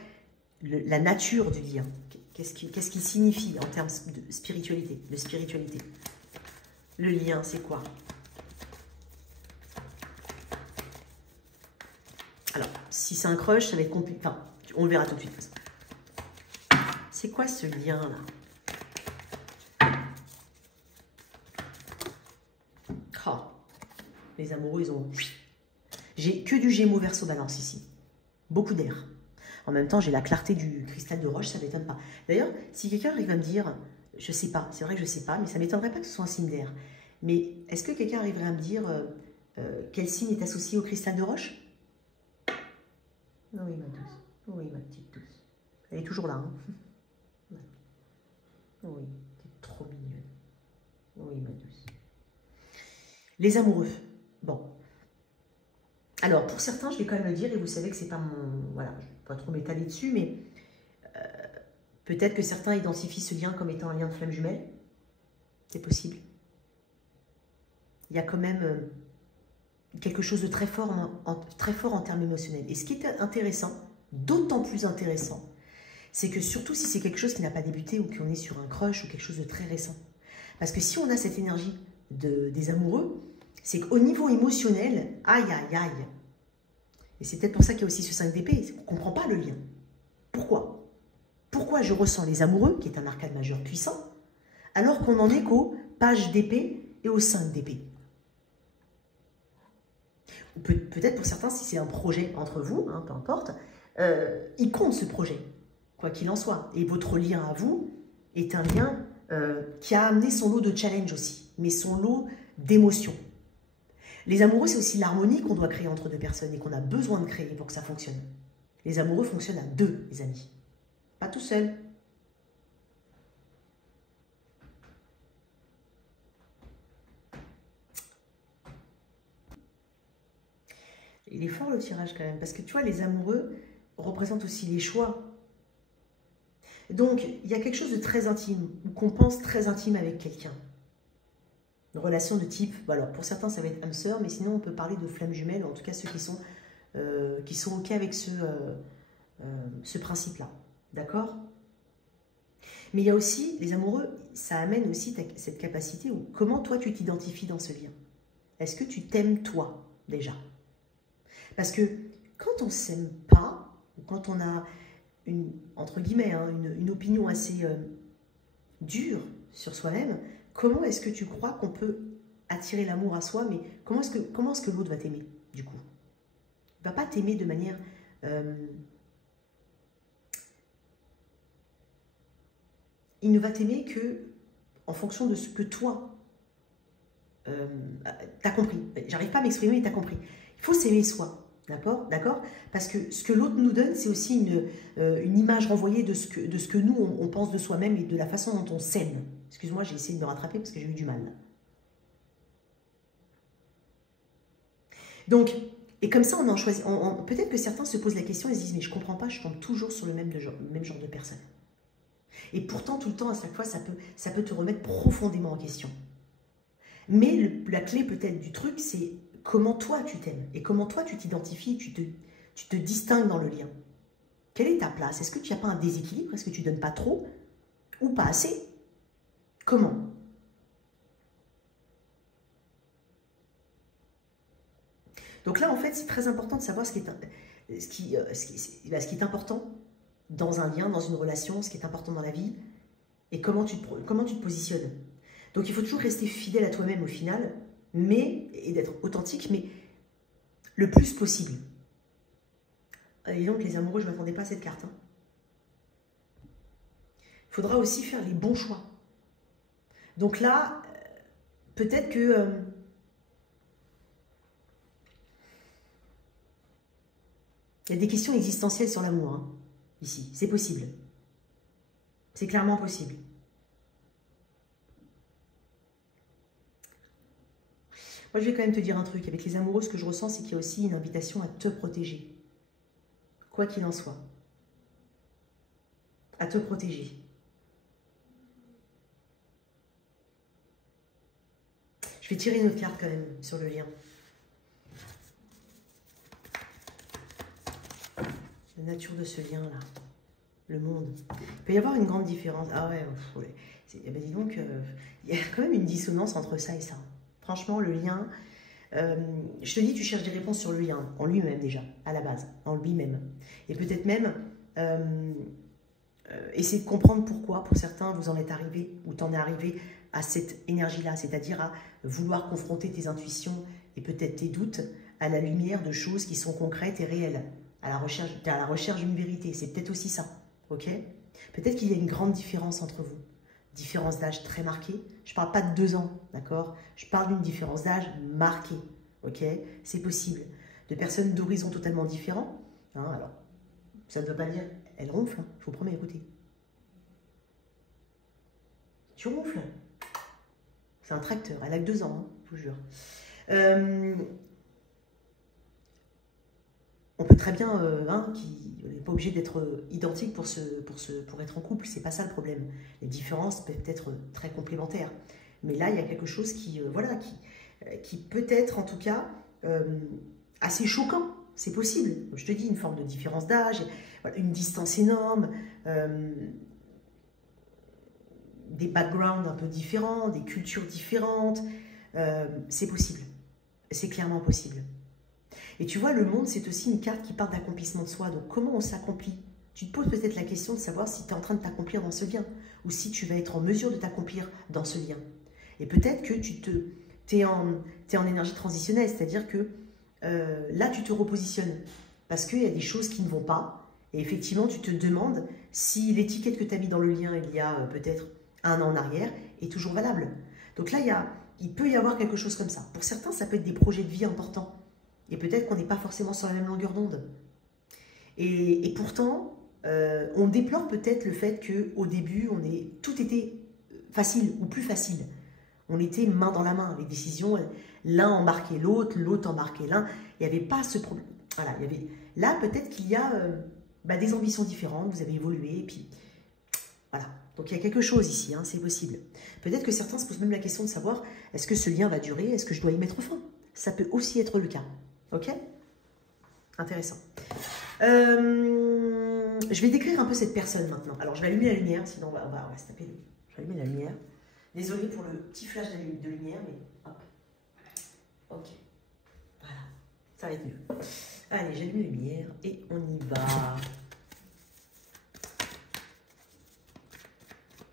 la nature du lien. Qu'est-ce qui signifie en termes de spiritualité, Le lien, c'est quoi? Alors, si c'est un crush, ça va être compliqué. Enfin, on le verra tout de suite. C'est quoi ce lien-là? Oh, les amoureux, ils ont... J'ai que du Gémeaux Verseau Balance ici. Beaucoup d'air. En même temps, j'ai la clarté du cristal de roche, ça ne m'étonne pas. D'ailleurs, si quelqu'un arrive à me dire, je ne sais pas, c'est vrai que je ne sais pas, mais ça ne m'étonnerait pas que ce soit un signe d'air. Mais est-ce que quelqu'un arriverait à me dire quel signe est associé au cristal de roche? Oui, ma douce. Oui, ma petite douce. Elle est toujours là. Hein. Oui, t'es trop mignonne. Oui, ma douce. Les amoureux. Bon. Alors, pour certains, je vais quand même le dire, et vous savez que c'est pas mon... Voilà, je ne vais pas trop m'étaler dessus, mais peut-être que certains identifient ce lien comme étant un lien de flamme jumelle. C'est possible. Il y a quand même quelque chose de très fort en termes émotionnels. Et ce qui est intéressant, d'autant plus intéressant, c'est que surtout si c'est quelque chose qui n'a pas débuté ou qu'on est sur un crush ou quelque chose de très récent. Parce que si on a cette énergie des amoureux, c'est qu'au niveau émotionnel, aïe, aïe, aïe. Et c'est peut-être pour ça qu'il y a aussi ce 5 d'épée. On ne comprend pas le lien. Pourquoi? Pourquoi je ressens les amoureux, qui est un arcane majeur puissant, alors qu'on en est qu'aux pages d'épée et aux 5 d'épée? Peut-être pour certains, si c'est un projet entre vous, hein, peu importe, il compte ce projet, quoi qu'il en soit. Et votre lien à vous est un lien qui a amené son lot de challenge aussi, mais son lot d'émotions. Les amoureux, c'est aussi l'harmonie qu'on doit créer entre deux personnes et qu'on a besoin de créer pour que ça fonctionne. Les amoureux fonctionnent à deux, les amis. Pas tout seul. Il est fort le tirage quand même, parce que tu vois, les amoureux représentent aussi les choix. Donc, il y a quelque chose de très intime, ou qu'on pense très intime avec quelqu'un. Une relation de type, alors pour certains ça va être âme sœur, mais sinon on peut parler de flamme jumelle, en tout cas ceux qui sont ok avec ce principe-là. D'accord? Mais il y a aussi, les amoureux, ça amène aussi cette capacité où comment toi tu t'identifies dans ce lien. Est-ce que tu t'aimes toi déjà? Parce que quand on ne s'aime pas, ou quand on a entre guillemets, hein, une opinion assez dure sur soi-même, comment est-ce que tu crois qu'on peut attirer l'amour à soi, mais comment est-ce que l'autre va t'aimer, du coup? Il ne va pas t'aimer de manière... il ne va t'aimer que en fonction de ce que toi, t'as compris. J'arrive pas à m'exprimer, mais t'as compris. Il faut s'aimer soi, d'accord? Parce que ce que l'autre nous donne, c'est aussi une image renvoyée de ce que nous, on pense de soi-même et de la façon dont on s'aime. Excuse-moi, j'ai essayé de me rattraper parce que j'ai eu du mal. Donc, Et comme ça, on en choisit. Peut-être que certains se posent la question et se disent, mais je ne comprends pas, je tombe toujours sur le même genre de personne. Et pourtant, tout le temps, à chaque fois, ça peut te remettre profondément en question. Mais la clé peut-être du truc, c'est comment toi tu t'aimes et comment toi tu t'identifies, tu te distingues dans le lien. Quelle est ta place? Est-ce que tu n'as pas un déséquilibre? Est-ce que tu ne donnes pas trop ou pas assez? Comment? Donc là, en fait, c'est très important de savoir ce qui est important dans un lien, dans une relation, ce qui est important dans la vie et comment tu te positionnes. Donc il faut toujours rester fidèle à toi-même au final, et d'être authentique, mais le plus possible. Et donc les amoureux, je ne m'attendais pas à cette carte. Il faudra aussi faire les bons choix. Donc là, peut-être que... il y a des questions existentielles sur l'amour, hein, ici. C'est possible. C'est clairement possible. Moi, je vais quand même te dire un truc. Avec les amoureux, ce que je ressens, c'est qu'il y a aussi une invitation à te protéger. Quoi qu'il en soit. À te protéger. Je vais tirer une autre carte quand même sur le lien. La nature de ce lien-là. Le monde. Il peut y avoir une grande différence. Ah ouais, ben dis donc, il y a quand même une dissonance entre ça et ça. Franchement, le lien... je te dis, tu cherches des réponses sur le lien, en lui-même déjà, à la base, en lui-même. Et peut-être même, essayer de comprendre pourquoi, pour certains, vous en êtes arrivé, ou t'en es arrivé à cette énergie-là, c'est-à-dire à vouloir confronter tes intuitions et peut-être tes doutes à la lumière de choses qui sont concrètes et réelles, à la recherche d'une vérité. C'est peut-être aussi ça, ok? Peut-être qu'il y a une grande différence entre vous. Différence d'âge très marquée. Je ne parle pas de 2 ans, d'accord? Je parle d'une différence d'âge marquée, ok? C'est possible. De personnes d'horizons totalement différents. Hein, alors, ça ne veut pas dire... Elle ronfle, hein, je vous promets, écoutez. Tu ronfles. C'est un tracteur. Elle a que 2 ans, hein, je vous jure. On peut très bien... on n'est pas obligé d'être identique pour être en couple. C'est pas ça le problème. Les différences peuvent être très complémentaires. Mais là, il y a quelque chose qui peut être, en tout cas, assez choquant. C'est possible. Comme je te dis, une forme de différence d'âge, une distance énorme, des backgrounds un peu différents, des cultures différentes. C'est possible. C'est clairement possible. Et tu vois, le monde, c'est aussi une carte qui parle d'accomplissement de soi. Donc, comment on s'accomplit? Tu te poses peut-être la question de savoir si tu es en train de t'accomplir dans ce lien ou si tu vas être en mesure de t'accomplir dans ce lien. Et peut-être que tu es en énergie transitionnelle, c'est-à-dire que là, tu te repositionnes parce qu'il y a des choses qui ne vont pas. Et effectivement, tu te demandes si l'étiquette que tu as mis dans le lien il y a peut-être 1 an en arrière est toujours valable. Donc là, il peut y avoir quelque chose comme ça. Pour certains, ça peut être des projets de vie importants. Et peut-être qu'on n'est pas forcément sur la même longueur d'onde. Et pourtant, on déplore peut-être le fait qu'au début, tout était facile ou plus facile. On était main dans la main. Les décisions, l'un embarquait l'autre, l'autre embarquait l'un. Il n'y avait pas ce problème. Voilà, là, peut-être qu'il y a des ambitions différentes, vous avez évolué, et puis voilà. Donc il y a quelque chose ici, hein, c'est possible. Peut-être que certains se posent même la question de savoir, est-ce que ce lien va durer, est-ce que je dois y mettre fin? Ça peut aussi être le cas. Ok? Intéressant. Je vais décrire un peu cette personne maintenant. Alors, je vais allumer la lumière, sinon on va se taper. Je vais allumer la lumière. Désolée pour le petit flash de lumière, mais hop. Ok. Voilà. Ça va être mieux. Allez, j'allume la lumière et on y va.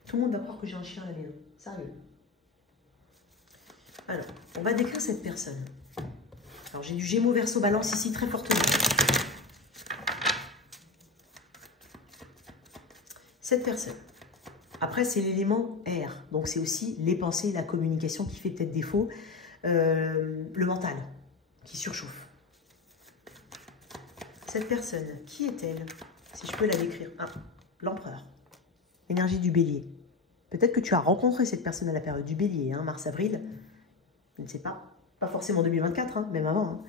Tout le monde va croire que j'ai un chien à la maison. Sérieux. Alors, on va décrire cette personne. Alors, j'ai du Gémeaux Verseau Balance ici très fortement. Cette personne. Après, c'est l'élément R. Donc, c'est aussi les pensées, la communication qui fait peut-être défaut. Le mental qui surchauffe. Cette personne, qui est-elle? Si je peux la décrire. Ah, l'empereur. Énergie du bélier. Peut-être que tu as rencontré cette personne à la période du bélier, hein, mars-avril. Je ne sais pas. Pas forcément 2024, hein, même avant.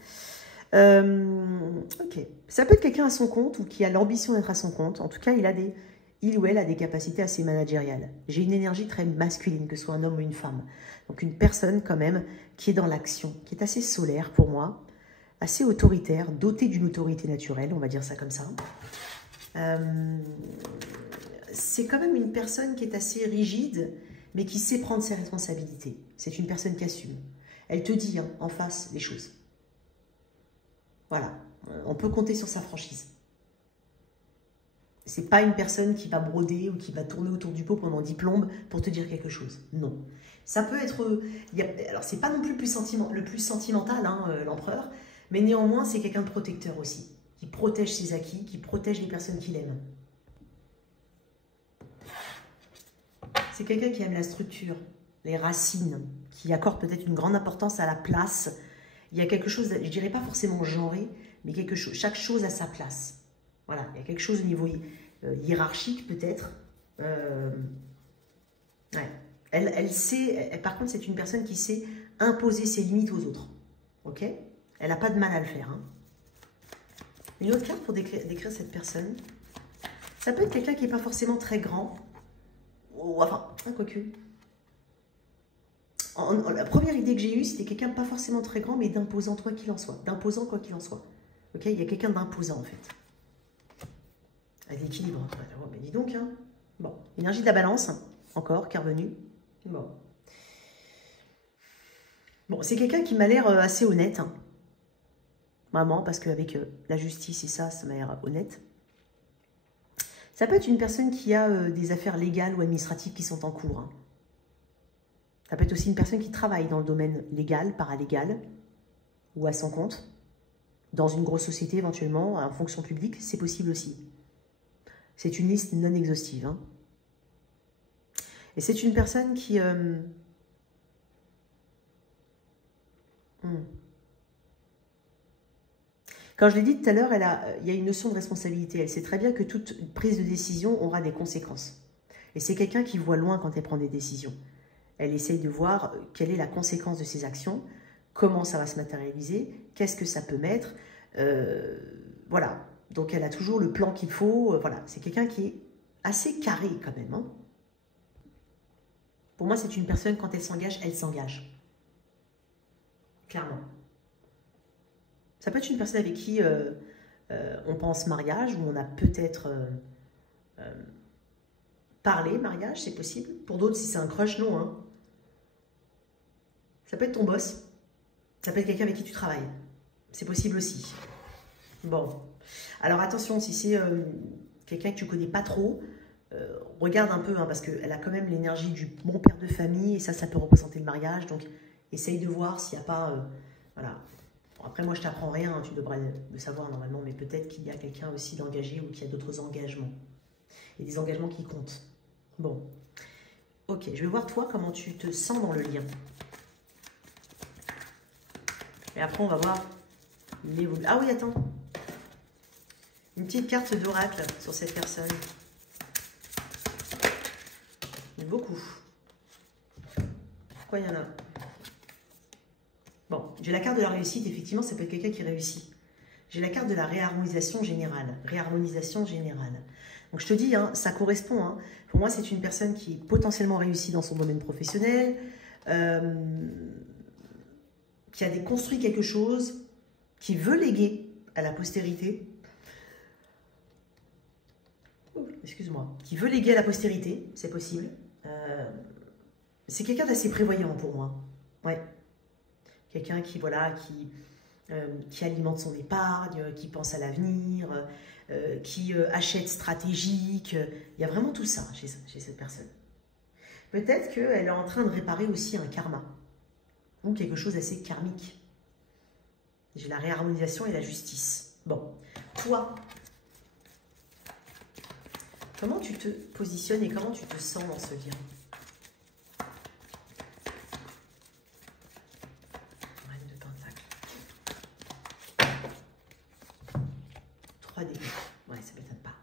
Ok. Ça peut être quelqu'un à son compte ou qui a l'ambition d'être à son compte. En tout cas, il ou elle a des capacités assez managériales. J'ai une énergie très masculine, que ce soit un homme ou une femme. Donc une personne quand même qui est dans l'action, qui est assez solaire pour moi, assez autoritaire, dotée d'une autorité naturelle, on va dire ça comme ça. C'est quand même une personne qui est assez rigide, mais qui sait prendre ses responsabilités. C'est une personne qui assume. Elle te dit en face les choses. Voilà, on peut compter sur sa franchise. C'est pas une personne qui va broder ou qui va tourner autour du pot pendant 10 plombes pour te dire quelque chose. Non. Ça peut être... alors, c'est pas non plus le plus sentimental, hein, l'empereur, mais néanmoins, c'est quelqu'un de protecteur aussi, qui protège ses acquis, qui protège les personnes qu'il aime. C'est quelqu'un qui aime la structure, les racines, qui accorde peut-être une grande importance à la place. Il y a quelque chose, je dirais pas forcément genré, mais chaque chose a sa place. Voilà, il y a quelque chose au niveau hiérarchique peut-être. Ouais. Elle sait, par contre, c'est une personne qui sait imposer ses limites aux autres. Ok? Elle n'a pas de mal à le faire. Hein. Une autre carte pour décrire cette personne. Ça peut être quelqu'un qui n'est pas forcément très grand. Ou, enfin, quoique. La première idée que j'ai eue, c'était quelqu'un pas forcément très grand, mais d'imposant quoi qu'il en soit. D'imposant quoi qu'il en soit. Ok? Il y a quelqu'un d'imposant en fait. À l'équilibre. Oh, mais dis donc. Hein. Bon. Énergie de la balance. Encore, qui est revenue. Bon. Bon, c'est quelqu'un qui m'a l'air assez honnête. Hein. Vraiment, parce qu'avec la justice et ça m'a l'air honnête. Ça peut être une personne qui a des affaires légales ou administratives qui sont en cours. Hein. Ça peut être aussi une personne qui travaille dans le domaine légal, paralégal, ou à son compte, dans une grosse société éventuellement, en fonction publique, c'est possible aussi. C'est une liste non exhaustive. Hein. Et c'est une personne qui... Quand je l'ai dit tout à l'heure, il y a une notion de responsabilité. Elle sait très bien que toute prise de décision aura des conséquences. Et c'est quelqu'un qui voit loin quand elle prend des décisions. Elle essaye de voir quelle est la conséquence de ses actions, comment ça va se matérialiser, qu'est-ce que ça peut mettre. Voilà. Donc elle a toujours le plan qu'il faut. Voilà. C'est quelqu'un qui est assez carré quand même. Hein. Pour moi, c'est une personne, quand elle s'engage, elle s'engage. Clairement. Ça peut être une personne avec qui on pense mariage, ou on a peut-être parlé mariage, c'est possible. Pour d'autres, si c'est un crush, non. Hein. Ça peut être ton boss. Ça peut être quelqu'un avec qui tu travailles. C'est possible aussi. Bon. Alors attention, si c'est quelqu'un que tu ne connais pas trop, regarde un peu, hein, parce qu'elle a quand même l'énergie du bon père de famille, et ça peut représenter le mariage. Donc, essaye de voir s'il n'y a pas... voilà. Après, moi, je t'apprends rien, hein, tu devrais le savoir normalement, mais peut-être qu'il y a quelqu'un aussi d'engagé ou qu'il y a d'autres engagements. Et des engagements qui comptent. Bon. Ok, je vais voir toi comment tu te sens dans le lien. Et après, on va voir l'évolution. Ah oui, attends. Une petite carte d'oracle sur cette personne. Il y en a beaucoup. Pourquoi il y en a? Bon, j'ai la carte de la réussite, effectivement, ça peut être quelqu'un qui réussit. J'ai la carte de la réharmonisation générale. Réharmonisation générale. Donc je te dis, hein, ça correspond. Hein. Pour moi, c'est une personne qui est potentiellement réussie dans son domaine professionnel, qui a construit quelque chose, qui veut léguer à la postérité. Excuse-moi. Qui veut léguer à la postérité, c'est possible. C'est quelqu'un d'assez prévoyant pour moi. Ouais. Quelqu'un qui, voilà, qui alimente son épargne, qui pense à l'avenir, qui achète stratégique. Il y a vraiment tout ça chez cette personne. Peut-être qu'elle est en train de réparer aussi un karma, ou quelque chose d'assez karmique. J'ai la réharmonisation et la justice. Bon, toi, comment tu te positionnes et comment tu te sens dans ce lien? Reine de Pentacle. 3 dés. Ouais, ça ne m'étonne pas.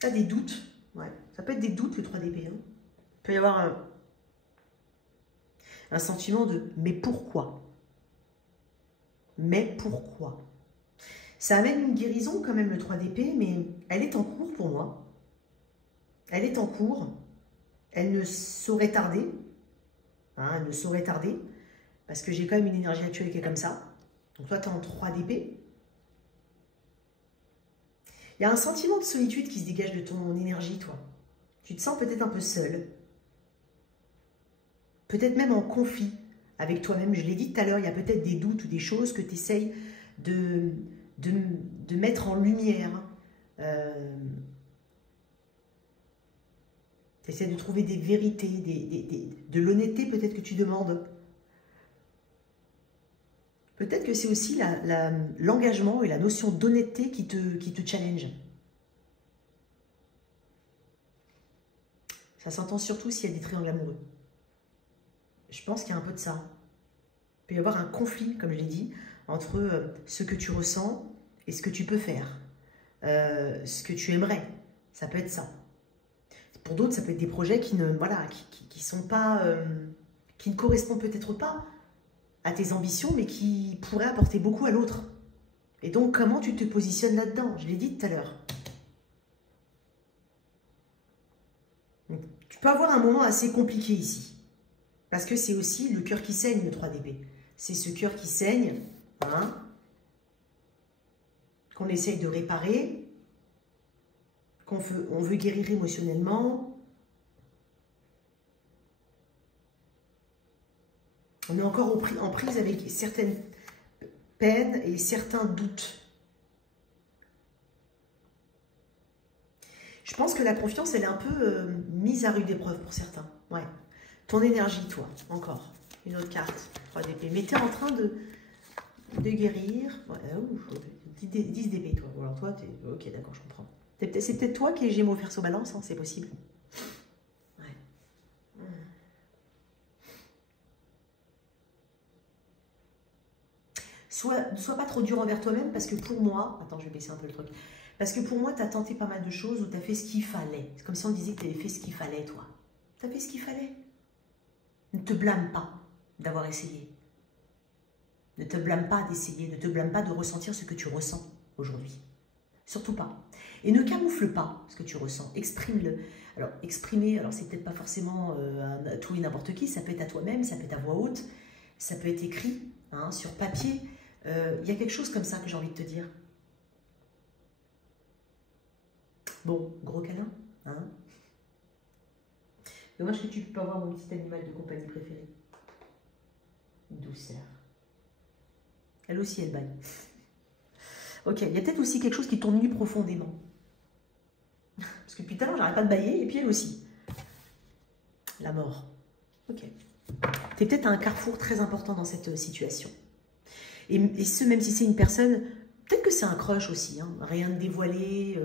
T'as des doutes. Ouais. Ça peut être des doutes, le 3 d'épée. Hein. Il peut y avoir un sentiment de « mais pourquoi ?» Mais pourquoi? Ça amène une guérison quand même, le 3 d'épée, mais elle est en cours pour moi. Elle est en cours. Elle ne saurait tarder. Hein, elle ne saurait tarder. Parce que j'ai quand même une énergie actuelle qui est comme ça. Donc toi, tu es en 3 d'épée. Il y a un sentiment de solitude qui se dégage de ton énergie, toi. Tu te sens peut-être un peu seul. Peut-être même en conflit avec toi-même. Je l'ai dit tout à l'heure, il y a peut-être des doutes ou des choses que tu essayes de mettre en lumière. Tu essaies de trouver des vérités, de l'honnêteté peut-être que tu demandes. Peut-être que c'est aussi l'engagement et la notion d'honnêteté qui te challenge. Ça s'entend surtout s'il y a des triangles amoureux. Je pense qu'il y a un peu de ça. Il peut y avoir un conflit, comme je l'ai dit, entre ce que tu ressens et ce que tu peux faire. Ce que tu aimerais. Ça peut être ça. Pour d'autres, ça peut être des projets qui ne, voilà, qui sont pas, qui ne correspondent peut-être pas à tes ambitions, mais qui pourraient apporter beaucoup à l'autre. Et donc, comment tu te positionnes là-dedans? Je l'ai dit tout à l'heure. Tu peux avoir un moment assez compliqué ici. Parce que c'est aussi le cœur qui saigne, le 3 d'épée. C'est ce cœur qui saigne, hein, qu'on essaye de réparer, on veut guérir émotionnellement. On est encore en prise avec certaines peines et certains doutes. Je pense que la confiance, elle est un peu mise à rude épreuve pour certains. Ouais. Ton énergie, toi, encore. Une autre carte, 3 d'épée. Mais tu es en train de guérir. Ouais, 10 d'épée, toi. Alors toi, tu es... Ok, d'accord, je comprends. C'est peut-être toi qui es Gémeaux Verseau Balance, hein, c'est possible. Ouais. Ne sois pas trop dur envers toi-même, parce que pour moi... Attends, je vais baisser un peu le truc. Parce que pour moi, tu as tenté pas mal de choses où tu as fait ce qu'il fallait. C'est comme si on disait que tu avais fait ce qu'il fallait, toi. Tu as fait ce qu'il fallait. Ne te blâme pas d'avoir essayé. Ne te blâme pas d'essayer. Ne te blâme pas de ressentir ce que tu ressens aujourd'hui. Surtout pas. Et ne camoufle pas ce que tu ressens. Exprime-le. Alors, exprimer, alors c'est peut-être pas forcément à tout et n'importe qui. Ça peut être à toi-même, ça peut être à voix haute, ça peut être écrit, hein, sur papier. Il y a quelque chose comme ça que j'ai envie de te dire. Bon, gros câlin, hein. Dommage que tu ne peux pas avoir mon petit animal de compagnie préféré. Douceur. Elle aussi, elle baille. Ok, il y a peut-être aussi quelque chose qui t'ennuie profondément. Parce que depuis tout à l'heure, j'arrête pas de bailler, et puis elle aussi. La mort. Ok. Tu es peut-être à un carrefour très important dans cette situation. Et ce, même si c'est une personne, peut-être que c'est un crush aussi, hein, rien de dévoilé,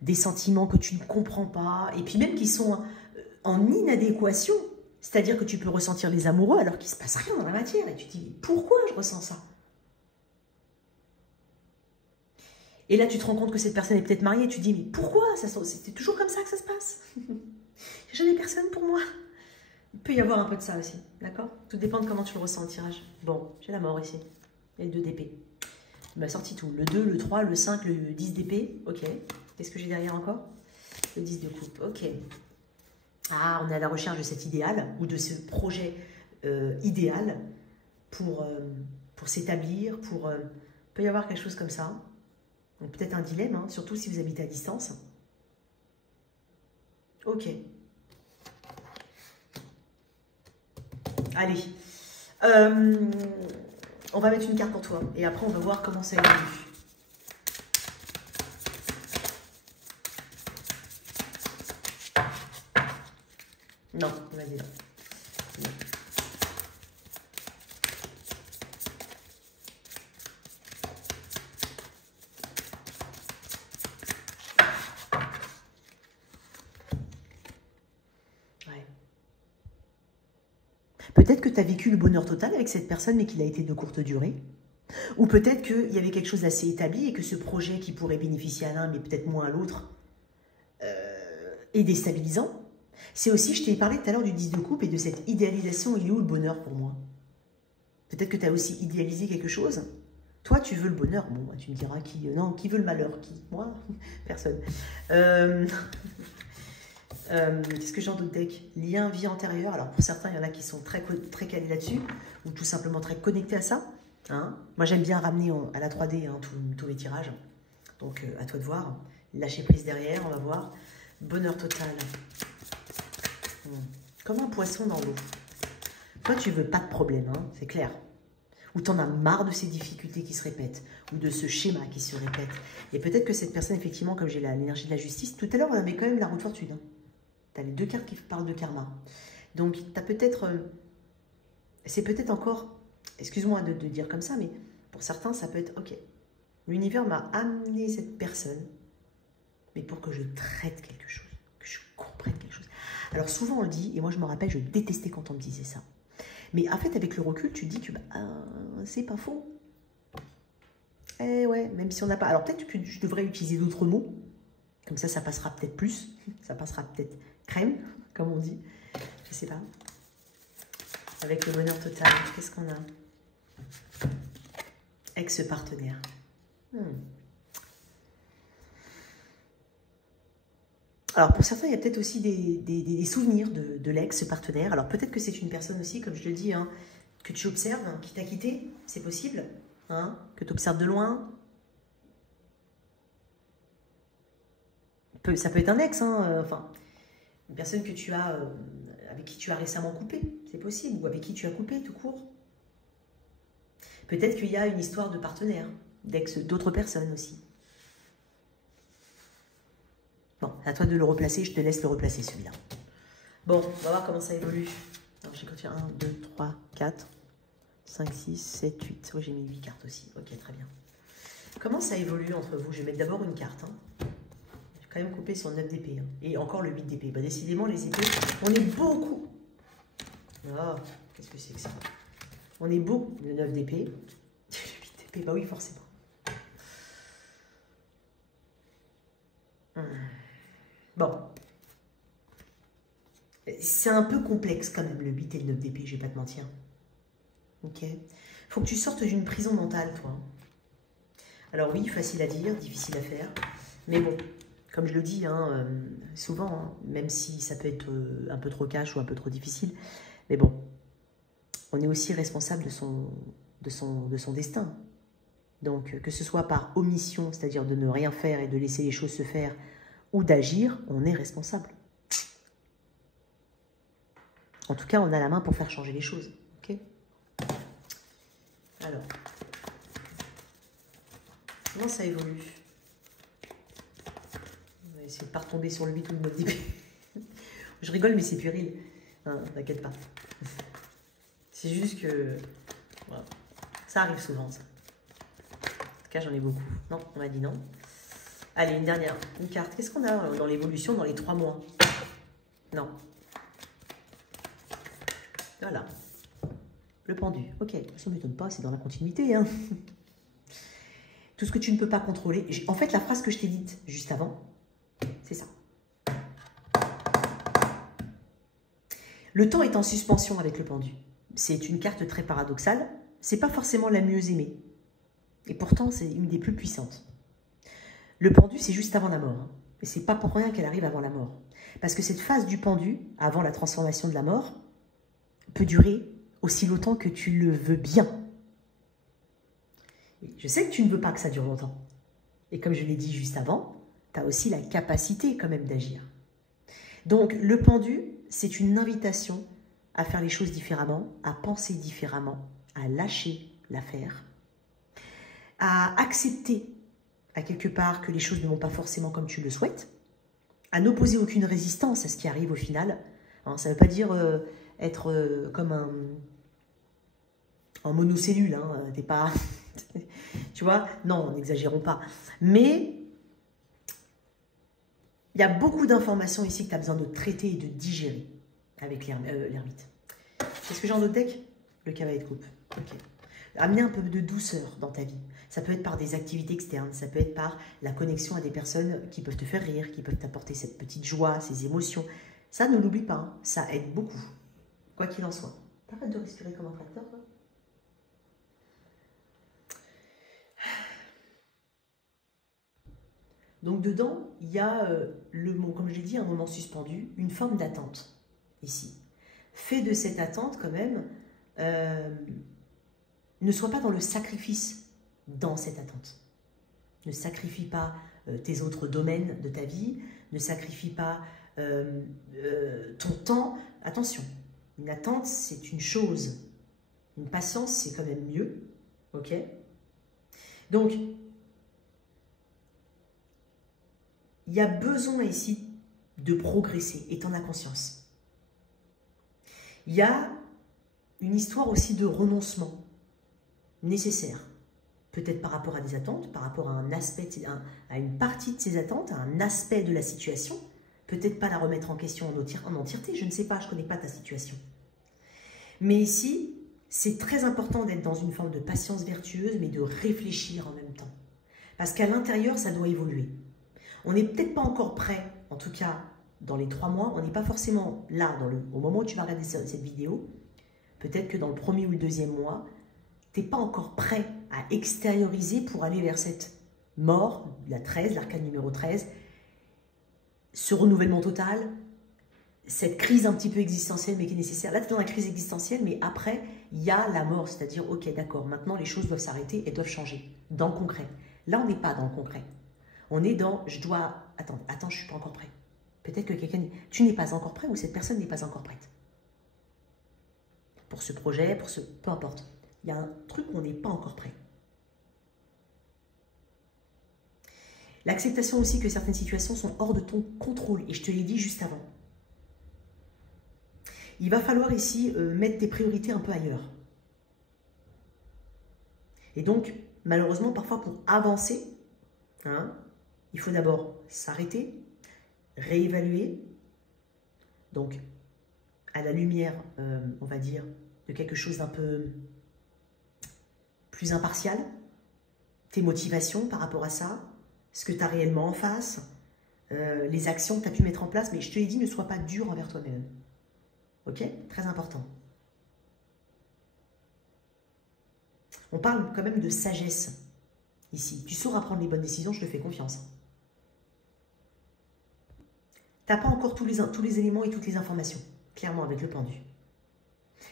des sentiments que tu ne comprends pas, et puis même qui sont en inadéquation. C'est-à-dire que tu peux ressentir les amoureux alors qu'il ne se passe rien dans la matière, et tu te dis, mais pourquoi je ressens ça? Et là, tu te rends compte que cette personne est peut-être mariée, et tu te dis, mais pourquoi? C'était toujours comme ça que ça se passe. Il n'y a jamais personne pour moi. Il peut y avoir un peu de ça aussi, d'accord? Tout dépend de comment tu le ressens en tirage. Bon, j'ai la mort ici. Et le 2 d'épée. Il m'a sorti tout. Le 2, le 3, le 5, le 10 d'épée. Ok. Qu'est-ce que j'ai derrière encore? Le 10 de coupe. Ok. Ah, on est à la recherche de cet idéal, ou de ce projet idéal pour s'établir, il peut y avoir quelque chose comme ça. Peut-être un dilemme, hein, surtout si vous habitez à distance. Ok. Allez. On va mettre une carte pour toi. Et après, on va voir comment ça évolue. Non, vas-y, non. Peut-être que tu as vécu le bonheur total avec cette personne, mais qu'il a été de courte durée. Ou peut-être qu'il y avait quelque chose d'assez établi et que ce projet qui pourrait bénéficier à l'un, mais peut-être moins à l'autre, est déstabilisant. C'est aussi, je t'ai parlé tout à l'heure du 10 de coupe et de cette idéalisation. Il est où le bonheur pour moi? Peut-être que tu as aussi idéalisé quelque chose. Toi, tu veux le bonheur. Bon, tu me diras qui... non, qui veut le malheur? Qui? Moi? Personne. Qu'est-ce que j'ai en d'autres decks? Lien vie antérieure. Alors, pour certains, il y en a qui sont très calés là-dessus, ou tout simplement très connectés à ça. Hein. Moi, j'aime bien ramener à la 3D hein, tous mes tirages. Donc, à toi de voir. Lâcher prise derrière, on va voir. Bonheur total. Comme un poisson dans l'eau. Toi, tu veux pas de problème, hein, c'est clair. Ou tu en as marre de ces difficultés qui se répètent, ou de ce schéma qui se répète. Et peut-être que cette personne, effectivement, comme j'ai l'énergie de la justice, tout à l'heure, on avait quand même la roue de fortune. Hein. Tu as les deux cartes qui parlent de karma. Donc, tu as peut-être... c'est peut-être encore... Excuse-moi de dire comme ça, mais pour certains, ça peut être... Ok, l'univers m'a amené cette personne, mais pour que je traite quelque chose, que je comprenne quelque chose. Alors, souvent, on le dit, et moi, je me rappelle, je détestais quand on me disait ça. Mais en fait, avec le recul, tu te dis que c'est pas faux. Eh ouais, même si on n'a pas... Alors peut-être que je devrais utiliser d'autres mots. Comme ça passera peut-être plus. Ça passera peut-être crème, comme on dit. Je sais pas. Avec le bonheur total, qu'est-ce qu'on a? Ex-partenaire. Alors, pour certains, il y a peut-être aussi des souvenirs de l'ex-partenaire. Alors, peut-être que c'est une personne aussi, comme je le dis, hein, que tu observes, hein, qui t'a quitté, c'est possible, hein, que tu observes de loin. Ça peut être un ex, hein, enfin, une personne que tu as, avec qui tu as récemment coupé, c'est possible, ou avec qui tu as coupé, tout court. Peut-être qu'il y a une histoire de partenaire, d'ex d'autres personnes aussi. Bon, à toi de le replacer, je te laisse le replacer celui-là. Bon, on va voir comment ça évolue. Alors, j'ai compté 1, 2, 3, 4, 5, 6, 7, 8. Oui, j'ai mis 8 cartes aussi. Ok, très bien. Comment ça évolue entre vous? Je vais mettre d'abord une carte. Hein. J'ai quand même coupé sur le 9 d'épée. Hein. Et encore le 8 d'épée. Bah, décidément, les épées, on est beaucoup. Oh, qu'est-ce que c'est que ça? On est beaucoup. Le 9 d'épée. Le 8 d'épée, bah oui, forcément. Bon. C'est un peu complexe quand même, le 8 et le 9 d'épée, je vais pas te mentir. Ok. Faut que tu sortes d'une prison mentale, toi. Alors oui, facile à dire, difficile à faire. Mais bon, comme je le dis, hein, souvent, hein, même si ça peut être un peu trop cash ou un peu trop difficile, mais bon, on est aussi responsable de son destin. Donc, que ce soit par omission, c'est-à-dire de ne rien faire et de laisser les choses se faire, ou d'agir, on est responsable. En tout cas, on a la main pour faire changer les choses. Ok? Alors, comment ça évolue? On va essayer de ne pas retomber sur le 8 ou le 9 d'épée. Je rigole, mais c'est puéril. Hein, t'inquiète pas. C'est juste que... Voilà. Ça arrive souvent, ça. En tout cas, j'en ai beaucoup. Non, on m'a dit non. Allez, une dernière. Une carte. Qu'est-ce qu'on a dans l'évolution dans les 3 mois? Non. Voilà. Le pendu. Ok, ça ne m'étonne pas, c'est dans la continuité. Hein. Tout ce que tu ne peux pas contrôler. En fait, la phrase que je t'ai dite juste avant, c'est ça. Le temps est en suspension avec le pendu. C'est une carte très paradoxale. C'est pas forcément la mieux aimée. Et pourtant, c'est une des plus puissantes. Le pendu, c'est juste avant la mort. Et c'est pas pour rien qu'elle arrive avant la mort. Parce que cette phase du pendu, avant la transformation de la mort, peut durer aussi longtemps que tu le veux bien. Et je sais que tu ne veux pas que ça dure longtemps. Et comme je l'ai dit juste avant, tu as aussi la capacité quand même d'agir. Donc le pendu, c'est une invitation à faire les choses différemment, à penser différemment, à lâcher l'affaire, à accepter à quelque part que les choses ne vont pas forcément comme tu le souhaites, à n'opposer aucune résistance à ce qui arrive au final. Hein, ça ne veut pas dire être comme un monocellule, hein, t'es pas... tu vois, non, n'exagérons pas. Mais il y a beaucoup d'informations ici que tu as besoin de traiter et de digérer avec l'ermite. Qu'est-ce que j'ai en autre deck? Le cavalier de coupe. Ok. Amener un peu de douceur dans ta vie. Ça peut être par des activités externes, ça peut être par la connexion à des personnes qui peuvent te faire rire, qui peuvent t'apporter cette petite joie, ces émotions. Ça, ne l'oublie pas, hein. Ça aide beaucoup, quoi qu'il en soit. T'arrêtes de respirer comme un tracteur, toi. Donc dedans, il y a le mot, comme je l'ai dit, un moment suspendu, une forme d'attente, ici. Fais de cette attente quand même, ne sois pas dans le sacrifice dans cette attente. Ne sacrifie pas tes autres domaines de ta vie, ne sacrifie pas ton temps. Attention, une attente, c'est une chose. Une patience, c'est quand même mieux. Ok? Donc, il y a besoin ici de progresser et tu en as conscience. Il y a une histoire aussi de renoncement nécessaire. Peut-être par rapport à des attentes, par rapport à un aspect, à une partie de ces attentes, à un aspect de la situation. Peut-être pas la remettre en question en entièreté, je ne sais pas, je ne connais pas ta situation. Mais ici, c'est très important d'être dans une forme de patience vertueuse, mais de réfléchir en même temps. Parce qu'à l'intérieur, ça doit évoluer. On n'est peut-être pas encore prêt, en tout cas dans les 3 mois, on n'est pas forcément là, au moment où tu vas regarder cette vidéo. Peut-être que dans le premier ou le deuxième mois, tu n'es pas encore prêt à extérioriser pour aller vers cette mort, la 13, l'arcane numéro 13, ce renouvellement total, cette crise un petit peu existentielle mais qui est nécessaire. Là, tu es dans la crise existentielle, mais après, il y a la mort, c'est-à-dire, ok, d'accord, maintenant les choses doivent s'arrêter et doivent changer, dans le concret. Là, on n'est pas dans le concret. On est dans, je dois, attends, je ne suis pas encore prêt. Peut-être que quelqu'un, tu n'es pas encore prêt ou cette personne n'est pas encore prête. Pour ce projet, peu importe. Il y a un truc où on n'est pas encore prêt. L'acceptation aussi que certaines situations sont hors de ton contrôle. Et je te l'ai dit juste avant. Il va falloir ici mettre tes priorités un peu ailleurs. Et donc, malheureusement, parfois pour avancer, hein, il faut d'abord s'arrêter, réévaluer. Donc, à la lumière, on va dire, de quelque chose d'un peu plus impartial, tes motivations par rapport à ça, ce que tu as réellement en face, les actions que tu as pu mettre en place, mais je te l'ai dit, ne sois pas dur envers toi-même. Ok? Très important. On parle quand même de sagesse ici. Tu sauras prendre les bonnes décisions, je te fais confiance. Tu n'as pas encore tous les éléments et toutes les informations, clairement, avec le pendu.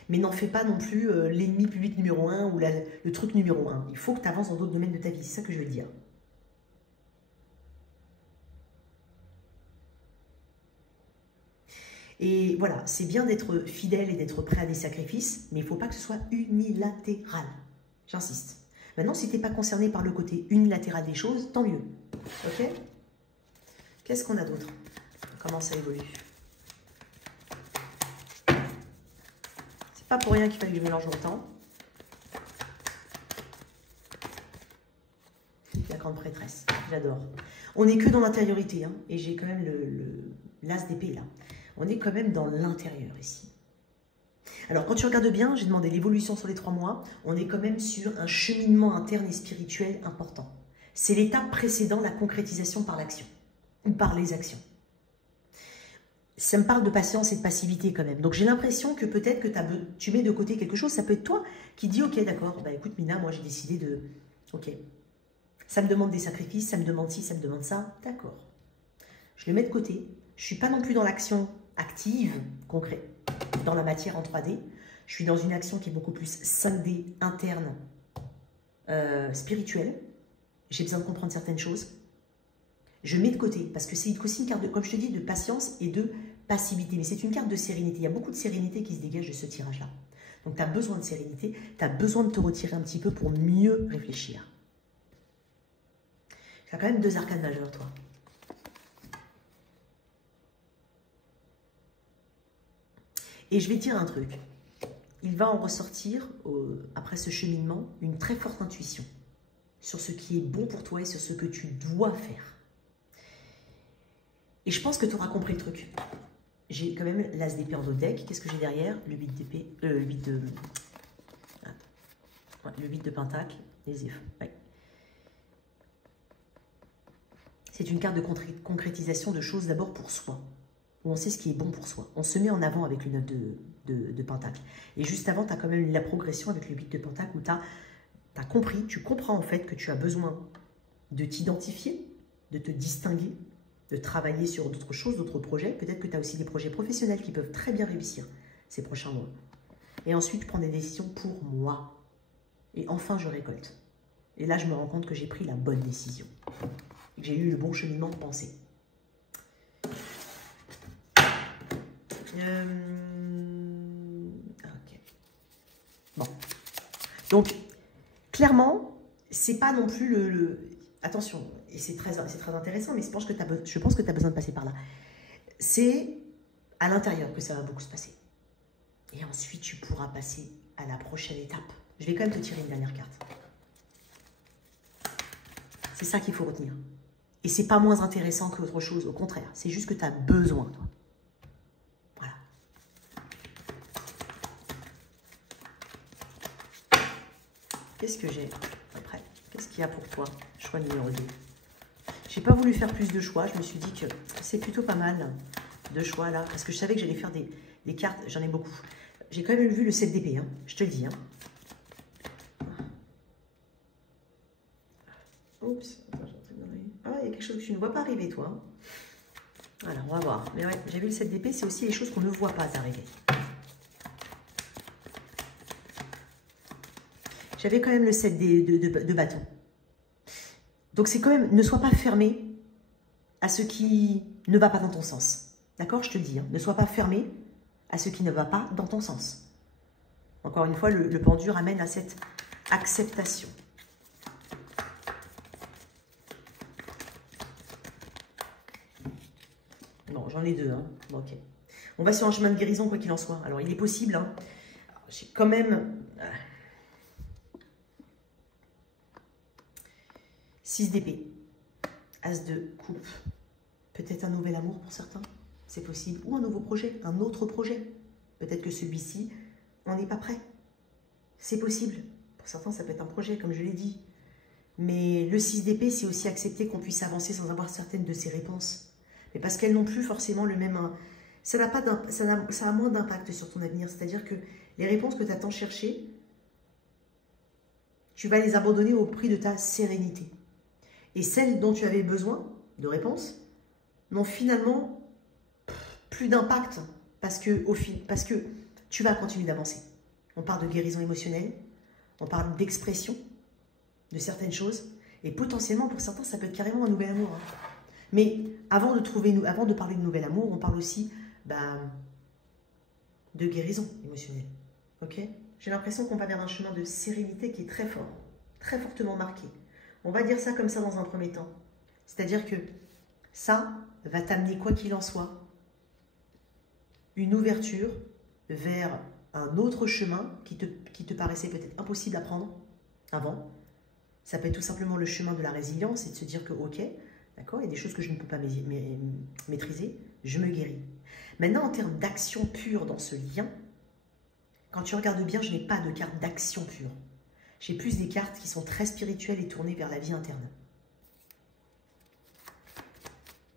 Mais n'en fais pas non plus l'ennemi public numéro 1 ou le truc numéro 1. Il faut que tu avances dans d'autres domaines de ta vie, c'est ça que je veux dire. Et voilà, c'est bien d'être fidèle et d'être prêt à des sacrifices, mais il ne faut pas que ce soit unilatéral. J'insiste. Maintenant, si tu n'es pas concerné par le côté unilatéral des choses, tant mieux. Ok? Qu'est-ce qu'on a d'autre? Comment ça évolue? C'est pas pour rien qu'il fallait que je mélange autant. La grande prêtresse, j'adore. On n'est que dans l'intériorité, hein, et j'ai quand même l'as d'épée là. On est quand même dans l'intérieur ici. Alors, quand tu regardes bien, j'ai demandé l'évolution sur les 3 mois, on est quand même sur un cheminement interne et spirituel important. C'est l'étape précédant la concrétisation par l'action, ou par les actions. Ça me parle de patience et de passivité quand même. Donc, j'ai l'impression que peut-être que tu mets de côté quelque chose, ça peut être toi qui dis, ok, d'accord, bah écoute Mina, moi j'ai décidé de... Ok, ça me demande des sacrifices, ça me demande ci, ça me demande ça, d'accord. Je le mets de côté, je ne suis pas non plus dans l'action active, concrète, dans la matière en 3D. Je suis dans une action qui est beaucoup plus 5D, interne, spirituelle. J'ai besoin de comprendre certaines choses. Je mets de côté, parce que c'est aussi une carte, comme je te dis, de patience et de passivité. Mais c'est une carte de sérénité. Il y a beaucoup de sérénité qui se dégage de ce tirage-là. Donc tu as besoin de sérénité, tu as besoin de te retirer un petit peu pour mieux réfléchir. Tu as quand même 2 arcanes majeures, toi. Et je vais te dire un truc. Il va en ressortir, après ce cheminement, une très forte intuition sur ce qui est bon pour toi et sur ce que tu dois faire. Et je pense que tu auras compris le truc. J'ai quand même l'as d'épée en deck. Qu'est-ce que j'ai derrière? Le 8 d'épée, le 8 de... Ouais, le 8 de pentacle, les F. Ouais. C'est une carte de concrétisation de choses d'abord pour soi. où on sait ce qui est bon pour soi. On se met en avant avec le 9 de Pentacle. Et juste avant, tu as quand même la progression avec le 8 de Pentacle où tu as compris, tu comprends en fait que tu as besoin de t'identifier, de te distinguer, de travailler sur d'autres choses, d'autres projets. Peut-être que tu as aussi des projets professionnels qui peuvent très bien réussir ces prochains mois. Et ensuite, je prends des décisions pour moi. Et enfin, je récolte. Et là, je me rends compte que j'ai pris la bonne décision. J'ai eu le bon cheminement de pensée. Ok. Bon. Donc, clairement, c'est pas non plus Attention, et c'est très intéressant, mais je pense que tu as besoin de passer par là. C'est à l'intérieur que ça va beaucoup se passer. Et ensuite, tu pourras passer à la prochaine étape. Je vais quand même te tirer une dernière carte. C'est ça qu'il faut retenir. Et c'est pas moins intéressant que autre chose, au contraire. C'est juste que tu as besoin, toi. Voilà. Qu'est-ce que j'ai après? Qu'est-ce qu'il y a pour toi? Choix numéro 2. J'ai pas voulu faire plus de choix. Je me suis dit que c'est plutôt pas mal de choix là. Parce que je savais que j'allais faire des cartes. J'en ai beaucoup. J'ai quand même vu le 7 d'épée. Hein, je te le dis. Hein. Oups. Ah, il y a quelque chose que tu ne vois pas arriver, toi. Alors, on va voir. Mais ouais, j'ai vu le 7 d'épée. C'est aussi les choses qu'on ne voit pas arriver. J'avais quand même le 7 de bâton. Donc, c'est quand même, ne sois pas fermé à ce qui ne va pas dans ton sens. D'accord? Je te le dis. Hein, ne sois pas fermé à ce qui ne va pas dans ton sens. Encore une fois, le pendu ramène à cette acceptation. Bon, j'en ai deux. Hein. Bon, ok. On va sur un chemin de guérison, quoi qu'il en soit. Alors, il est possible. Hein. J'ai quand même... 6 d'épée. As de coupe. Peut-être un nouvel amour pour certains. C'est possible. Ou un nouveau projet. Un autre projet. Peut-être que celui-ci, on n'est pas prêt. C'est possible. Pour certains, ça peut être un projet, comme je l'ai dit. Mais le 6 d'épée, c'est aussi accepter qu'on puisse avancer sans avoir certaines de ses réponses. Mais parce qu'elles n'ont plus forcément le même... Ça a moins d'impact sur ton avenir. C'est-à-dire que les réponses que tu as tant cherchées, tu vas les abandonner au prix de ta sérénité. Et celles dont tu avais besoin de réponses n'ont finalement plus d'impact parce que tu vas continuer d'avancer. On parle de guérison émotionnelle, on parle d'expression de certaines choses et potentiellement pour certains ça peut être carrément un nouvel amour. Hein. Mais avant de parler de nouvel amour, on parle aussi de guérison émotionnelle. Ok? J'ai l'impression qu'on va vers un chemin de sérénité qui est très fort, très fortement marqué. On va dire ça comme ça dans un premier temps. C'est-à-dire que ça va t'amener, quoi qu'il en soit, une ouverture vers un autre chemin qui te paraissait peut-être impossible à prendre avant. Ça peut être tout simplement le chemin de la résilience et de se dire que, ok, d'accord, il y a des choses que je ne peux pas maîtriser, je me guéris. Maintenant, en termes d'action pure dans ce lien, quand tu regardes bien, je n'ai pas de carte d'action pure. J'ai plus des cartes qui sont très spirituelles et tournées vers la vie interne.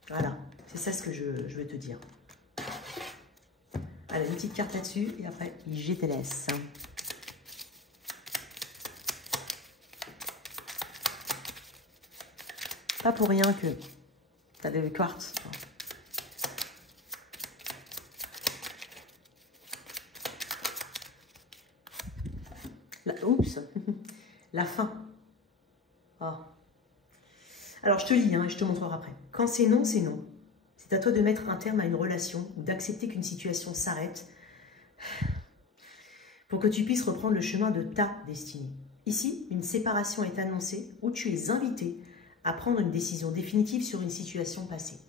Voilà, c'est ça ce que je veux te dire. Allez, une petite carte là-dessus et après, je te laisse. Pas pour rien que tu as des quartz. Oups, la fin. Oh. Alors, je te lis hein, et je te montrerai après. Quand c'est non, c'est non. C'est à toi de mettre un terme à une relation ou d'accepter qu'une situation s'arrête pour que tu puisses reprendre le chemin de ta destinée. Ici, une séparation est annoncée où tu es invité à prendre une décision définitive sur une situation passée.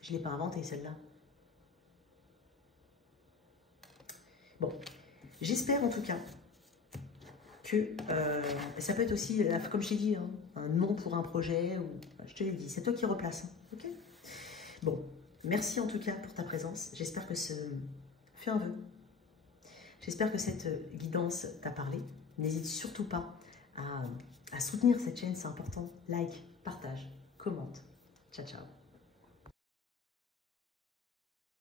Je ne l'ai pas inventée, celle-là. Bon, j'espère en tout cas que ça peut être aussi, comme je t'ai dit, hein, un nom pour un projet, ou je te l'ai dit, c'est toi qui replace. Hein, ok ? Bon, merci en tout cas pour ta présence. J'espère que fais un vœu. J'espère que cette guidance t'a parlé. N'hésite surtout pas à soutenir cette chaîne, c'est important. Like, partage, commente. Ciao, ciao.